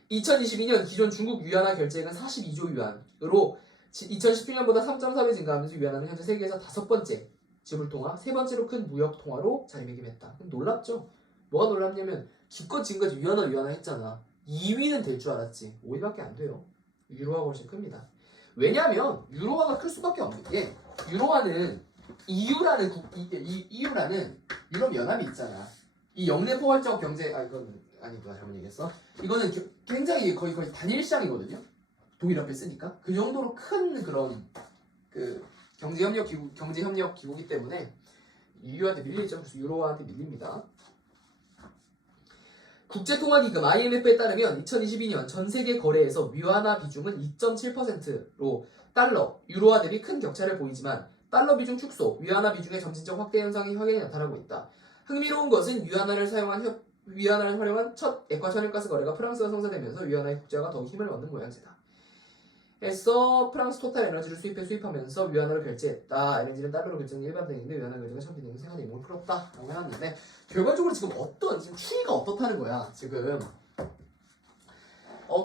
2022년 기존 중국 위안화 결제액은 42조 위안으로 2017년보다 3.3배 증가하면서 위안화는 현재 세계에서 5번째 지불통화, 3번째로 큰 무역통화로 자리매김했다. 놀랍죠? 뭐가 놀랍냐면 기껏 지금까지 위안화 했잖아. 2위는 될 줄 알았지. 5위밖에 안 돼요. 유로화가 훨씬 큽니다. 왜냐하면 유로화가 클 수밖에 없는 게 유로화는 EU라는 유럽 연합이 있잖아. 이 영내 포괄적 경제 이건 아니구나 잘못 얘기했어. 이거는 굉장히 거의 단일 시장이거든요. 독일 앞에 쓰니까 그 정도로 큰 그런 그 경제협력 기구이기 때문에 EU한테 밀리죠. 그래서 유로화한테 밀립니다. 국제통화기금 IMF에 따르면 2022년 전 세계 거래에서 위안화 비중은 2.7%로 달러, 유로화 대비 큰 격차를 보이지만 달러 비중 축소, 위안화 비중의 점진적 확대 현상이 확연히 나타나고 있다. 흥미로운 것은 위안화를 활용한 첫 액화 천연가스 거래가 프랑스가 성사되면서 위안화의 국제화가 더욱 힘을 얻는 모양새다. 에서 프랑스 토탈 에너지를 수입하면서 위안화를 결제했다. 에너지는 달러로 결제는 일반적인데 위안화 결제가 처음 비행기 생활의 임무를 풀었다. 라고 해놨는데 결과적으로 지금 추이가 어떻다는 거야. 지금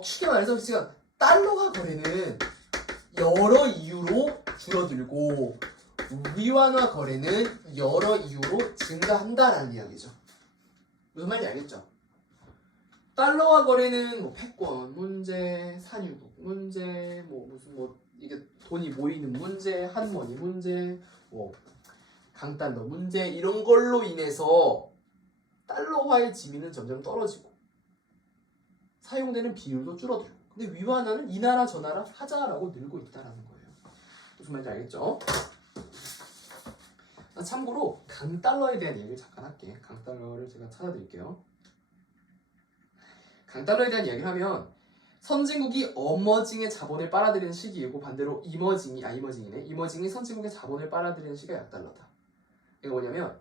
쉽게 말해서 지금 달러화 거래는 여러 이유로 줄어들고 위안화 거래는 여러 이유로 증가한다라는 이야기죠. 무슨 말인지 알겠죠? 달러화 거래는 뭐 패권 문제, 산유국 문제, 이게 돈이 모이는 문제, 한원이 문제, 강달러 문제 이런 걸로 인해서 달러화의 지위는 점점 떨어지고 사용되는 비율도 줄어들고 근데 위안화는 이 나라 저 나라 하자라고 늘고 있다라는 거예요. 무슨 말인지 알겠죠? 참고로 강달러에 대한 얘기를 잠깐 할게. 강달러를 제가 찾아드릴게요. 강달러에 대한 이야기를 하면 선진국이 어머징의 자본을 빨아들이는 시기이고 반대로 이머징이 선진국의 자본을 빨아들이는 시기가 약달러다. 이게 뭐냐면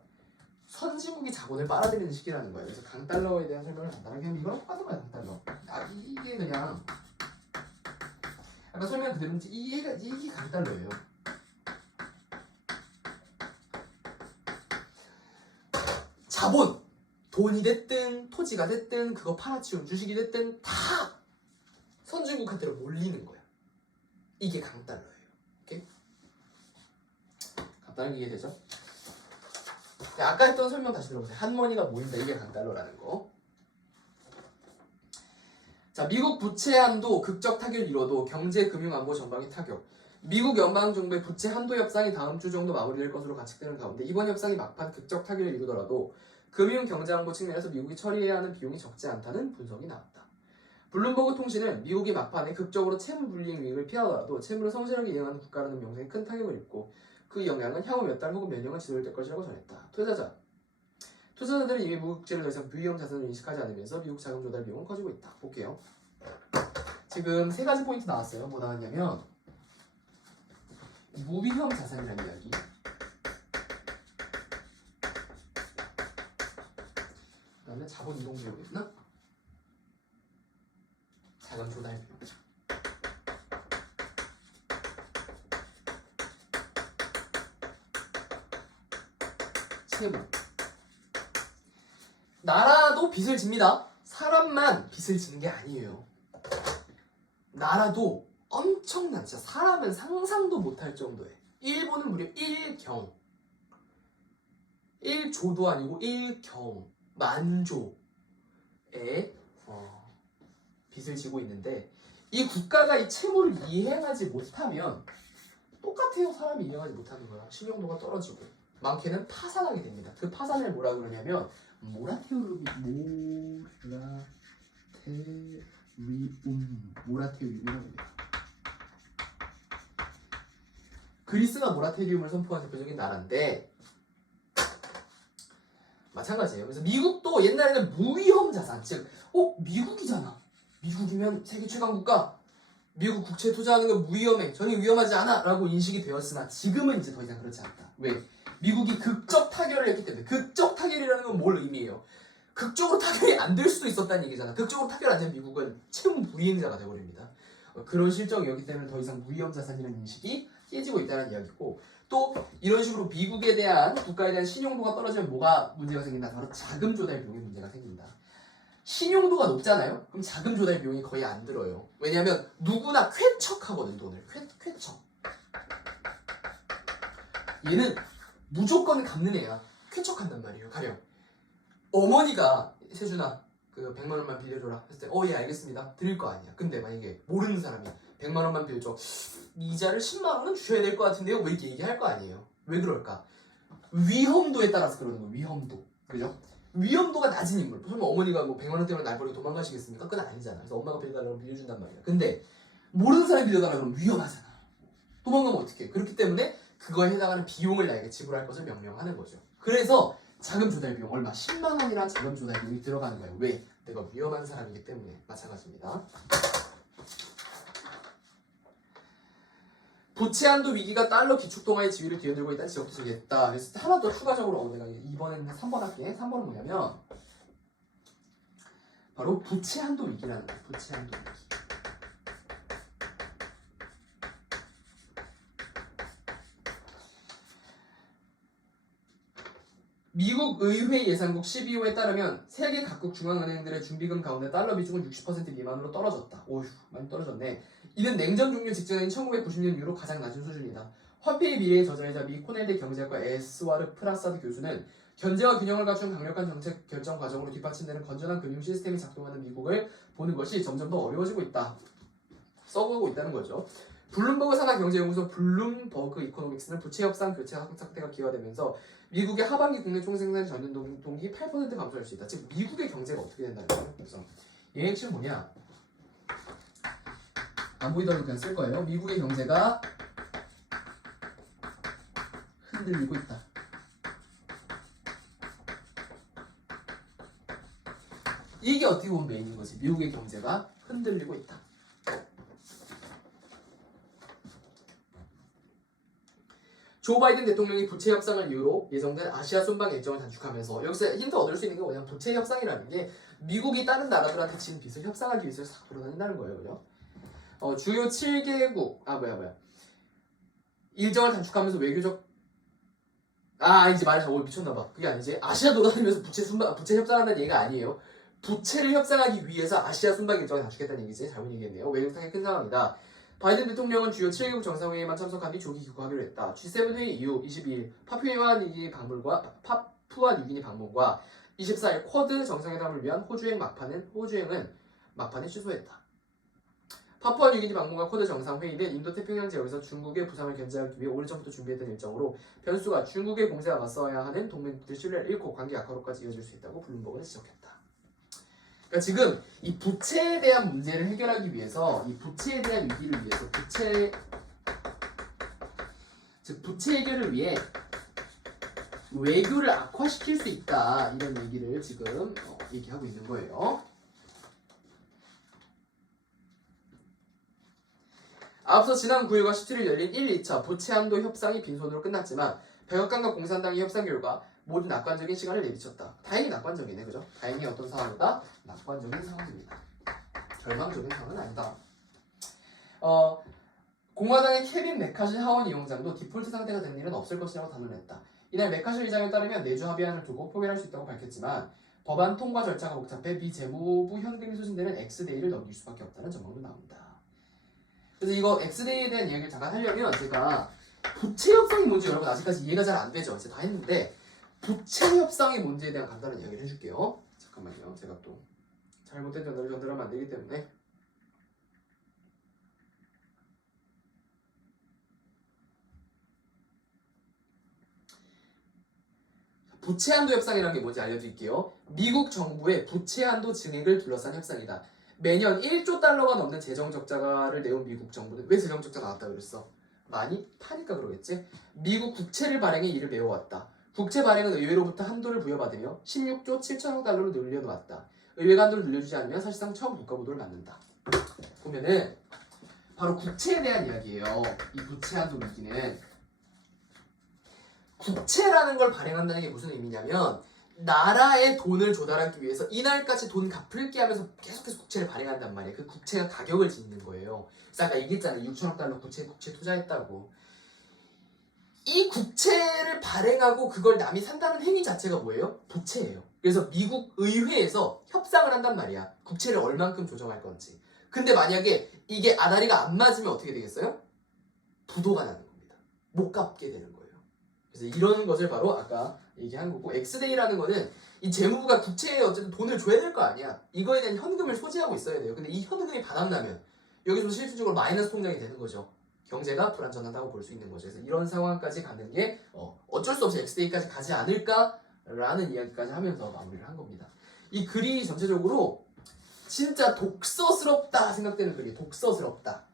선진국이 자본을 빨아들이는 시기라는 거예요. 그래서 강달러에 대한 설명을 간단하게 하면 이거랑 똑같은 거야. 강달러. 이게 그냥 아까 설명 그대로인지 이게 강달러예요. 자본! 돈이 됐든 토지가 됐든 그거 팔아치운 주식이 됐든 다 선진국한테로 몰리는 거야. 이게 강달러예요. 오케이? 간단하게 이해되죠? 아까 했던 설명 다시 들어보세요. 한머니가 모인다. 이게 강달러라는 거. 자, 미국 부채 한도 극적 타결 이뤄도 경제 금융 안보 전방에 타격. 미국 연방정부의 부채 한도 협상이 다음 주 정도 마무리될 것으로 관측되는 가운데 이번 협상이 막판 극적 타결을 이루더라도 금융 경제 안보 측면에서 미국이 처리해야 하는 비용이 적지 않다는 분석이 나왔다. 블룸버그 통신은 미국이 막판에 극적으로 채무 불이행 위기를 피하더라도 채무를 성실하게 이행하는 국가라는 명성에 큰 타격을 입고 그 영향은 향후 몇 달 혹은 몇 년간 지속될 것이라고 전했다. 투자자들은 이미 미국 국채를 더 이상 무위험 자산으로 인식하지 않으면서 미국 자금 조달 비용은 커지고 있다. 볼게요. 지금 세 가지 포인트 나왔어요. 뭐 나왔냐면 무위험 자산이라는 이야기, 그 다음에 자본 이동 비용이었나? 자금 조달 비용. 채무. 나라도 빚을 집니다. 사람만 빚을 지는 게 아니에요. 나라도 엄청난, 진짜 사람은 상상도 못할 정도의, 일본은 무려 1조도 아니고 1만조의 빚을 지고 있는데 이 국가가 이 채무를 이행하지 못하면 똑같아요. 사람이 이행하지 못하는 거야. 신용도가 떨어지고 많게는 파산하게 됩니다. 그 파산을 뭐라 그러냐면 모라테리움이라고 합니다. 그리스가 모라테리움을 선포한 대표적인 나라인데 마찬가지예요. 그래서 미국도 옛날에는 무위험 자산, 즉 미국이잖아. 미국이면 세계 최강 국가. 미국 국채 투자하는 건 무위험해. 전혀 위험하지 않아. 라고 인식이 되었으나 지금은 이제 더 이상 그렇지 않다. 왜? 미국이 극적 타결을 했기 때문에. 극적 타결이라는 건 뭘 의미해요? 극적으로 타결이 안 될 수도 있었다는 얘기잖아. 극적으로 타결 안 되면 미국은 채무 불이행자가 되어버립니다. 그런 실정이었기 때문에 더 이상 무위험 자산이라는 인식이 깨지고 있다는 이야기고, 또 이런 식으로 미국에 대한 국가에 대한 신용도가 떨어지면 뭐가 문제가 생긴다? 바로 자금 조달 비용에 문제가 생긴다. 신용도가 높잖아요? 그럼 자금 조달 비용이 거의 안 들어요. 왜냐하면 누구나 쾌척하거든, 돈을. 쾌척. 얘는 무조건 갚는 애야. 쾌척한단 말이에요. 가령 어머니가 세준아 그 100만 원만 빌려줘라 했을 때 예 알겠습니다. 드릴 거 아니야. 근데 만약에 모르는 사람이 100만 원만 빌려줘, 이자를 10만 원은 주셔야 될 것 같은데요? 왜 이렇게 얘기할 거 아니에요. 왜 그럴까? 위험도에 따라서 그러는 거예요. 위험도. 그죠? 위험도가 낮은 인물. 설마 어머니가 뭐 100만 원 때문에 날 버리고 도망가시겠습니까? 그건 아니잖아. 그래서 엄마가 빌려달라고 빌려준단 말이야. 근데 모르는 사람이 빌려달라고 그러면 위험하잖아. 도망가면 어떡해. 그렇기 때문에 그거에 해당하는 비용을 나에게 지불할 것을 명령하는 거죠. 그래서 자금 조달 비용 얼마? 10만 원이라는 자금 조달 비용이 들어가는 거예요. 왜? 내가 위험한 사람이기 때문에. 마찬가지입니다. 부채 한도 위기가 달러 기축통화의 지위를 뒤흔들고 있다는 지적도 제기했다. 그래서 하나 더 추가적으로 내가 2번에는 3번 할게. 3번은 뭐냐면 바로 부채 한도 위기라는 거예요. 부채 한도 위기. 미국 의회 예산국 12호에 따르면 세계 각국 중앙은행들의 준비금 가운데 달러 비중은 60% 미만으로 떨어졌다. 오휴, 많이 떨어졌네. 이는 냉전 종료 직전인 1990년 이후로 가장 낮은 수준이다. 화폐의 미래의 저자이자 미 코넬대 경제학과 에스와르 프라사드 교수는 견제와 균형을 갖춘 강력한 정책 결정 과정으로 뒷받침되는 건전한 금융 시스템이 작동하는 미국을 보는 것이 점점 더 어려워지고 있다. 써보고 있다는 거죠. 블룸버그 산하경제연구소 블룸버그 이코노믹스는 부채 협상 교체 상태가 기화되면서 미국의 하반기 국내 총생산 전년 동기 8% 감소할 수 있다. 즉 미국의 경제가 어떻게 된다는 거예요. 그래서 얘 핵심 뭐냐? 안 보이더라도 그냥 쓸 거예요. 미국의 경제가 흔들리고 있다. 이게 어떻게 보면 메인인 거지. 미국의 경제가 흔들리고 있다. 조 바이든 대통령이 부채 협상을 이유로 예정된 아시아 순방 일정을 단축하면서 여기서 힌트 얻을 수 있는 게 뭐냐면 부채 협상이라는 게 미국이 다른 나라들한테 진 빚을 협상하기 위해서 싹 돌아다닌다는 거예요. 그죠? 주요 7개국 일정을 단축하면서 외교적 이제 말을 잘못 미쳤나봐. 그게 아니지. 아시아 돌아다니면서 부채 협상한다는 얘기가 아니에요. 부채를 협상하기 위해서 아시아 순방 일정을 단축했다는 얘기지. 잘못 얘기했네요. 외교상의 큰 상황이다. 바이든 대통령은 주요 7개국 정상회의에만 참석한 뒤 조기 귀국하기로 했다. G7 회의 이후 22일 파푸아 뉴기니 방문과 24일 쿼드 정상회담을 위한 호주행은 막판에 취소했다. 파푸아 뉴기니 방문과 쿼드 정상회의는 인도태평양 지역에서 중국의 부상을 견제하기 위해 오래전부터 준비했던 일정으로 변수가 중국의 공세와 맞서야 하는 동맹국들 신뢰를 잃고 관계 악화로까지 이어질 수 있다고 블룸버그는 지적했다. 그러니까 지금 이 부채에 대한 문제를 해결하기 위해서 이 부채에 대한 위기를 위해서 부채 해결을 위해 외교를 악화시킬 수 있다 이런 얘기를 지금 얘기하고 있는 거예요. 앞서 지난 9일과 17일 열린 1, 2차 부채 한도 협상이 빈손으로 끝났지만 백악관과 공산당의 협상 결과 모두 낙관적인 시간을 내비쳤다. 다행히 낙관적이네, 그죠? 다행히 어떤 상황이다? 낙관적인 상황입니다. 절망적인 상황은 아니다. 공화당의 케빈 메카시 하원 위원장도 디폴트 상태가 된 일은 없을 것이라고 단언했다. 이날 메카시 의장에 따르면 내주 합의안을 두고 포기할 수 있다고 밝혔지만 법안 통과 절차가 복잡해 미 재무부 현금이 소진되는 X데이를 넘길 수밖에 없다는 전망도 나옵니다. 그래서 이거 X데이에 대한 이야기를 잠깐 하려면 제가 부채 협상이 뭔지 여러분 아직까지 이해가 잘 안 되죠? 이제 다 했는데 부채 협상이 뭔지에 대한 간단한 이야기를 해줄게요. 잠깐만요. 제가 또 잘못된 전달을 전달하면 안 되기 때문에 부채 한도 협상이라는 게 뭔지 알려드릴게요. 미국 정부의 부채 한도 증액을 둘러싼 협상이다. 매년 1조 달러가 넘는 재정 적자를 내온 미국 정부는 왜 재정 적자 나왔다 그랬어? 많이 파니까 그러겠지? 미국 국채를 발행해 이를 메워왔다. 국채 발행은 의회로부터 한도를 부여받으며 16조 7천억 달러로 늘려놓았다. 의회가 한도를 늘려주지 않으면 사실상 처음 국가부도를 맞는다. 보면은 바로 국채에 대한 이야기예요. 이 부채 한도 위기는 국채라는 걸 발행한다는 게 무슨 의미냐면 나라에 돈을 조달하기 위해서 이날까지 돈 갚을게 하면서 계속해서 국채를 발행한단 말이에요. 그 국채가 가격을 짓는 거예요. 그래서 아까 얘기했잖아요. 6천억 달러 국채 투자했다고. 이 국채를 발행하고 그걸 남이 산다는 행위 자체가 뭐예요? 부채예요. 그래서 미국 의회에서 협상을 한단 말이야. 국채를 얼만큼 조정할 건지. 근데 만약에 이게 아다리가 안 맞으면 어떻게 되겠어요? 부도가 나는 겁니다. 못 갚게 되는 거예요. 그래서 이런 것을 바로 아까 얘기한 거고, X데이라는 거는 이 재무부가 국채에 어쨌든 돈을 줘야 될 거 아니야. 이거에 대한 현금을 소지하고 있어야 돼요. 근데 이 현금이 바닥나면 여기서 실질적으로 마이너스 통장이 되는 거죠. 경제가 불안전하다고 볼 수 있는 거죠. 그래서 이런 상황까지 가는 게 어쩔 수 없이 X데이까지 가지 않을까라는 이야기까지 하면서 마무리를 한 겁니다. 이 글이 전체적으로 진짜 독서스럽다 생각되는 글이에요. 독서스럽다.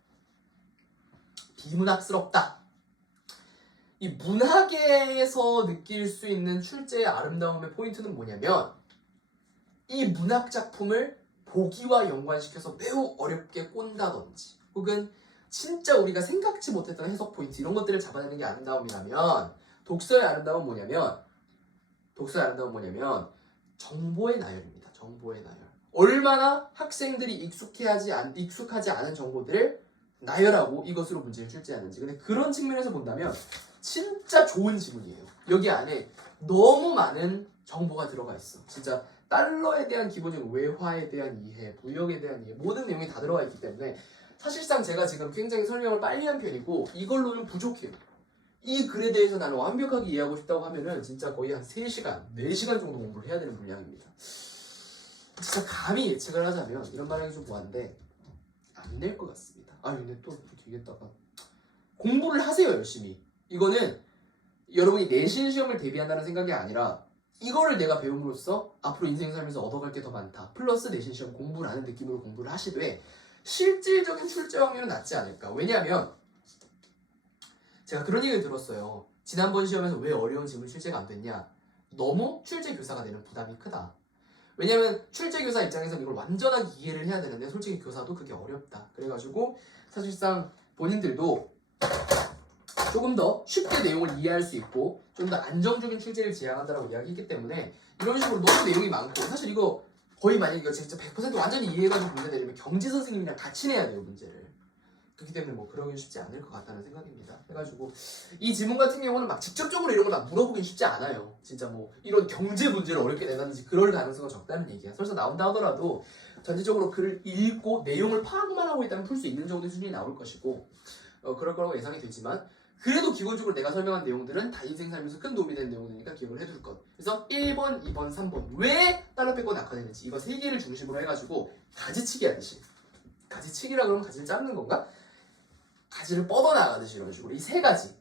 비문학스럽다. 이 문학에서 느낄 수 있는 출제의 아름다움의 포인트는 뭐냐면 이 문학 작품을 보기와 연관시켜서 매우 어렵게 꼰다든지 혹은 진짜 우리가 생각지 못했던 해석 포인트 이런 것들을 잡아내는 게 아름다움이라면 독서의 아름다움은 뭐냐면 정보의 나열입니다. 정보의 나열. 얼마나 학생들이 익숙하지 않은 정보들을 나열하고 이것으로 문제를 출제하는지. 근데 그런 측면에서 본다면 진짜 좋은 지문이에요. 여기 안에 너무 많은 정보가 들어가 있어. 진짜 달러에 대한 기본적인 외화에 대한 이해, 무역에 대한 이해, 모든 내용이 다 들어가 있기 때문에 사실상 제가 지금 굉장히 설명을 빨리 한 편이고 이걸로는 부족해요. 이 글에 대해서 나는 완벽하게 이해하고 싶다고 하면은 진짜 거의 한 3시간, 4시간 정도 공부를 해야 되는 분량입니다. 진짜 감히 예측을 하자면 이런 말하기 좀 뭐한데 안 될 것 같습니다. 근데 또 뒤에다가 공부를 하세요 열심히. 이거는 여러분이 내신 시험을 대비한다는 생각이 아니라 이거를 내가 배움으로써 앞으로 인생 살면서 얻어갈 게 더 많다. 플러스 내신 시험 공부를 하는 느낌으로 공부를 하시되 실질적인 출제 확률은 낮지 않을까. 왜냐하면 제가 그런 얘기를 들었어요. 지난번 시험에서 왜 어려운 질문 출제가 안 됐냐. 너무 출제 교사가 되는 부담이 크다. 왜냐면 출제 교사 입장에서는 이걸 완전하게 이해를 해야 되는데 솔직히 교사도 그게 어렵다. 그래가지고 사실상 본인들도 조금 더 쉽게 내용을 이해할 수 있고 좀 더 안정적인 출제를 지향한다라고 이야기했기 때문에 이런 식으로 너무 내용이 많고 사실 이거 거의 만약에 이거 진짜 100% 완전히 이해해가지고 문제 내리면 경지 선생님이랑 같이 내야 돼요 문제를. 그렇기 때문에 뭐 그러긴 쉽지 않을 것 같다는 생각입니다. 그래가지고 이 지문 같은 경우는 막 직접적으로 이런 걸 막 물어보긴 쉽지 않아요. 진짜 뭐 이런 경제 문제를 어렵게 내놨는지 그럴 가능성은 적다는 얘기야. 설사 나온다 하더라도 전체적으로 글을 읽고 내용을 파악만 하고 있다면 풀 수 있는 정도의 수준이 나올 것이고 그럴 거라고 예상이 되지만 그래도 기본적으로 내가 설명한 내용들은 다 인생 살면서 큰 도움이 되는 내용이니까 기억을 해둘 것. 그래서 1번, 2번, 3번 왜 달러 빼고 낙하되는지 이거 3개를 중심으로 해가지고 가지치기 하듯이 가지치기라 그러면 가지를 자르는 건가? 가지를 뻗어나가듯이 이런 식으로 이 3가지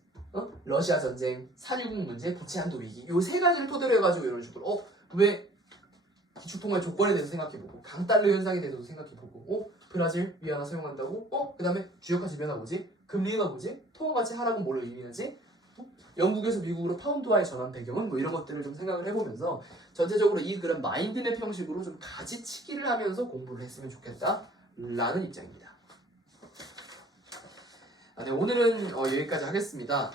러시아 전쟁, 산유국 문제, 부채 한도 위기 이 3가지를 토대로 해가지고 이런 식으로 왜 기축통화의 조건에 대해서 생각해보고 강달러 현상에 대해서도 생각해보고 브라질 위안화 사용한다고 그 다음에 주요가 지변화 뭐지? 금리가 뭐지? 통화가치 하락은 뭘 의미하지? 영국에서 미국으로 파운드화의 전환 배경은 뭐 이런 것들을 좀 생각을 해보면서 전체적으로 이 글은 마인드맵 형식으로 좀 가지치기를 하면서 공부를 했으면 좋겠다라는 입장입니다. 네, 오늘은 여기까지 하겠습니다.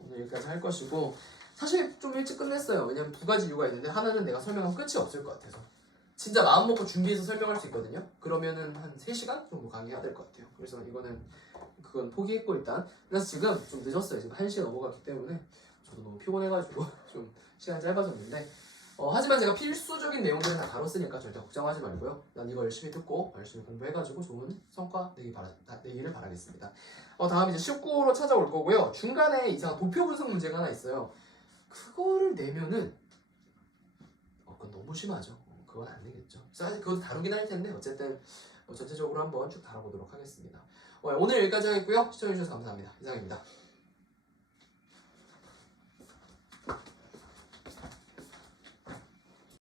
오늘 여기까지 할 것이고 사실 좀 일찍 끝냈어요. 왜냐면 2가지 이유가 있는데 하나는 내가 설명하면 끝이 없을 것 같아서 진짜 마음 먹고 준비해서 설명할 수 있거든요. 그러면은 한 3시간 정도 강의해야 될 것 같아요. 그래서 그건 포기했고 일단 그래서 지금 좀 늦었어요. 지금 1시가 넘어갔기 때문에 저도 너무 피곤해가지고 좀 시간이 짧아졌는데 하지만 제가 필수적인 내용들은 다 다뤘으니까 절대 걱정하지 말고요. 난 이거 열심히 듣고 열심히 공부해가지고 좋은 성과 내기를 바라겠습니다. 다음 이제 19로 찾아올 거고요. 중간에 이상한 도표 분석 문제가 하나 있어요. 그거를 내면은 그건 너무 심하죠. 그건 안 되겠죠. 사실 그것도 다루긴 할 텐데 어쨌든 전체적으로 한번 쭉 다뤄보도록 하겠습니다. 오늘 여기까지 하겠고요. 시청해주셔서 감사합니다. 이상입니다.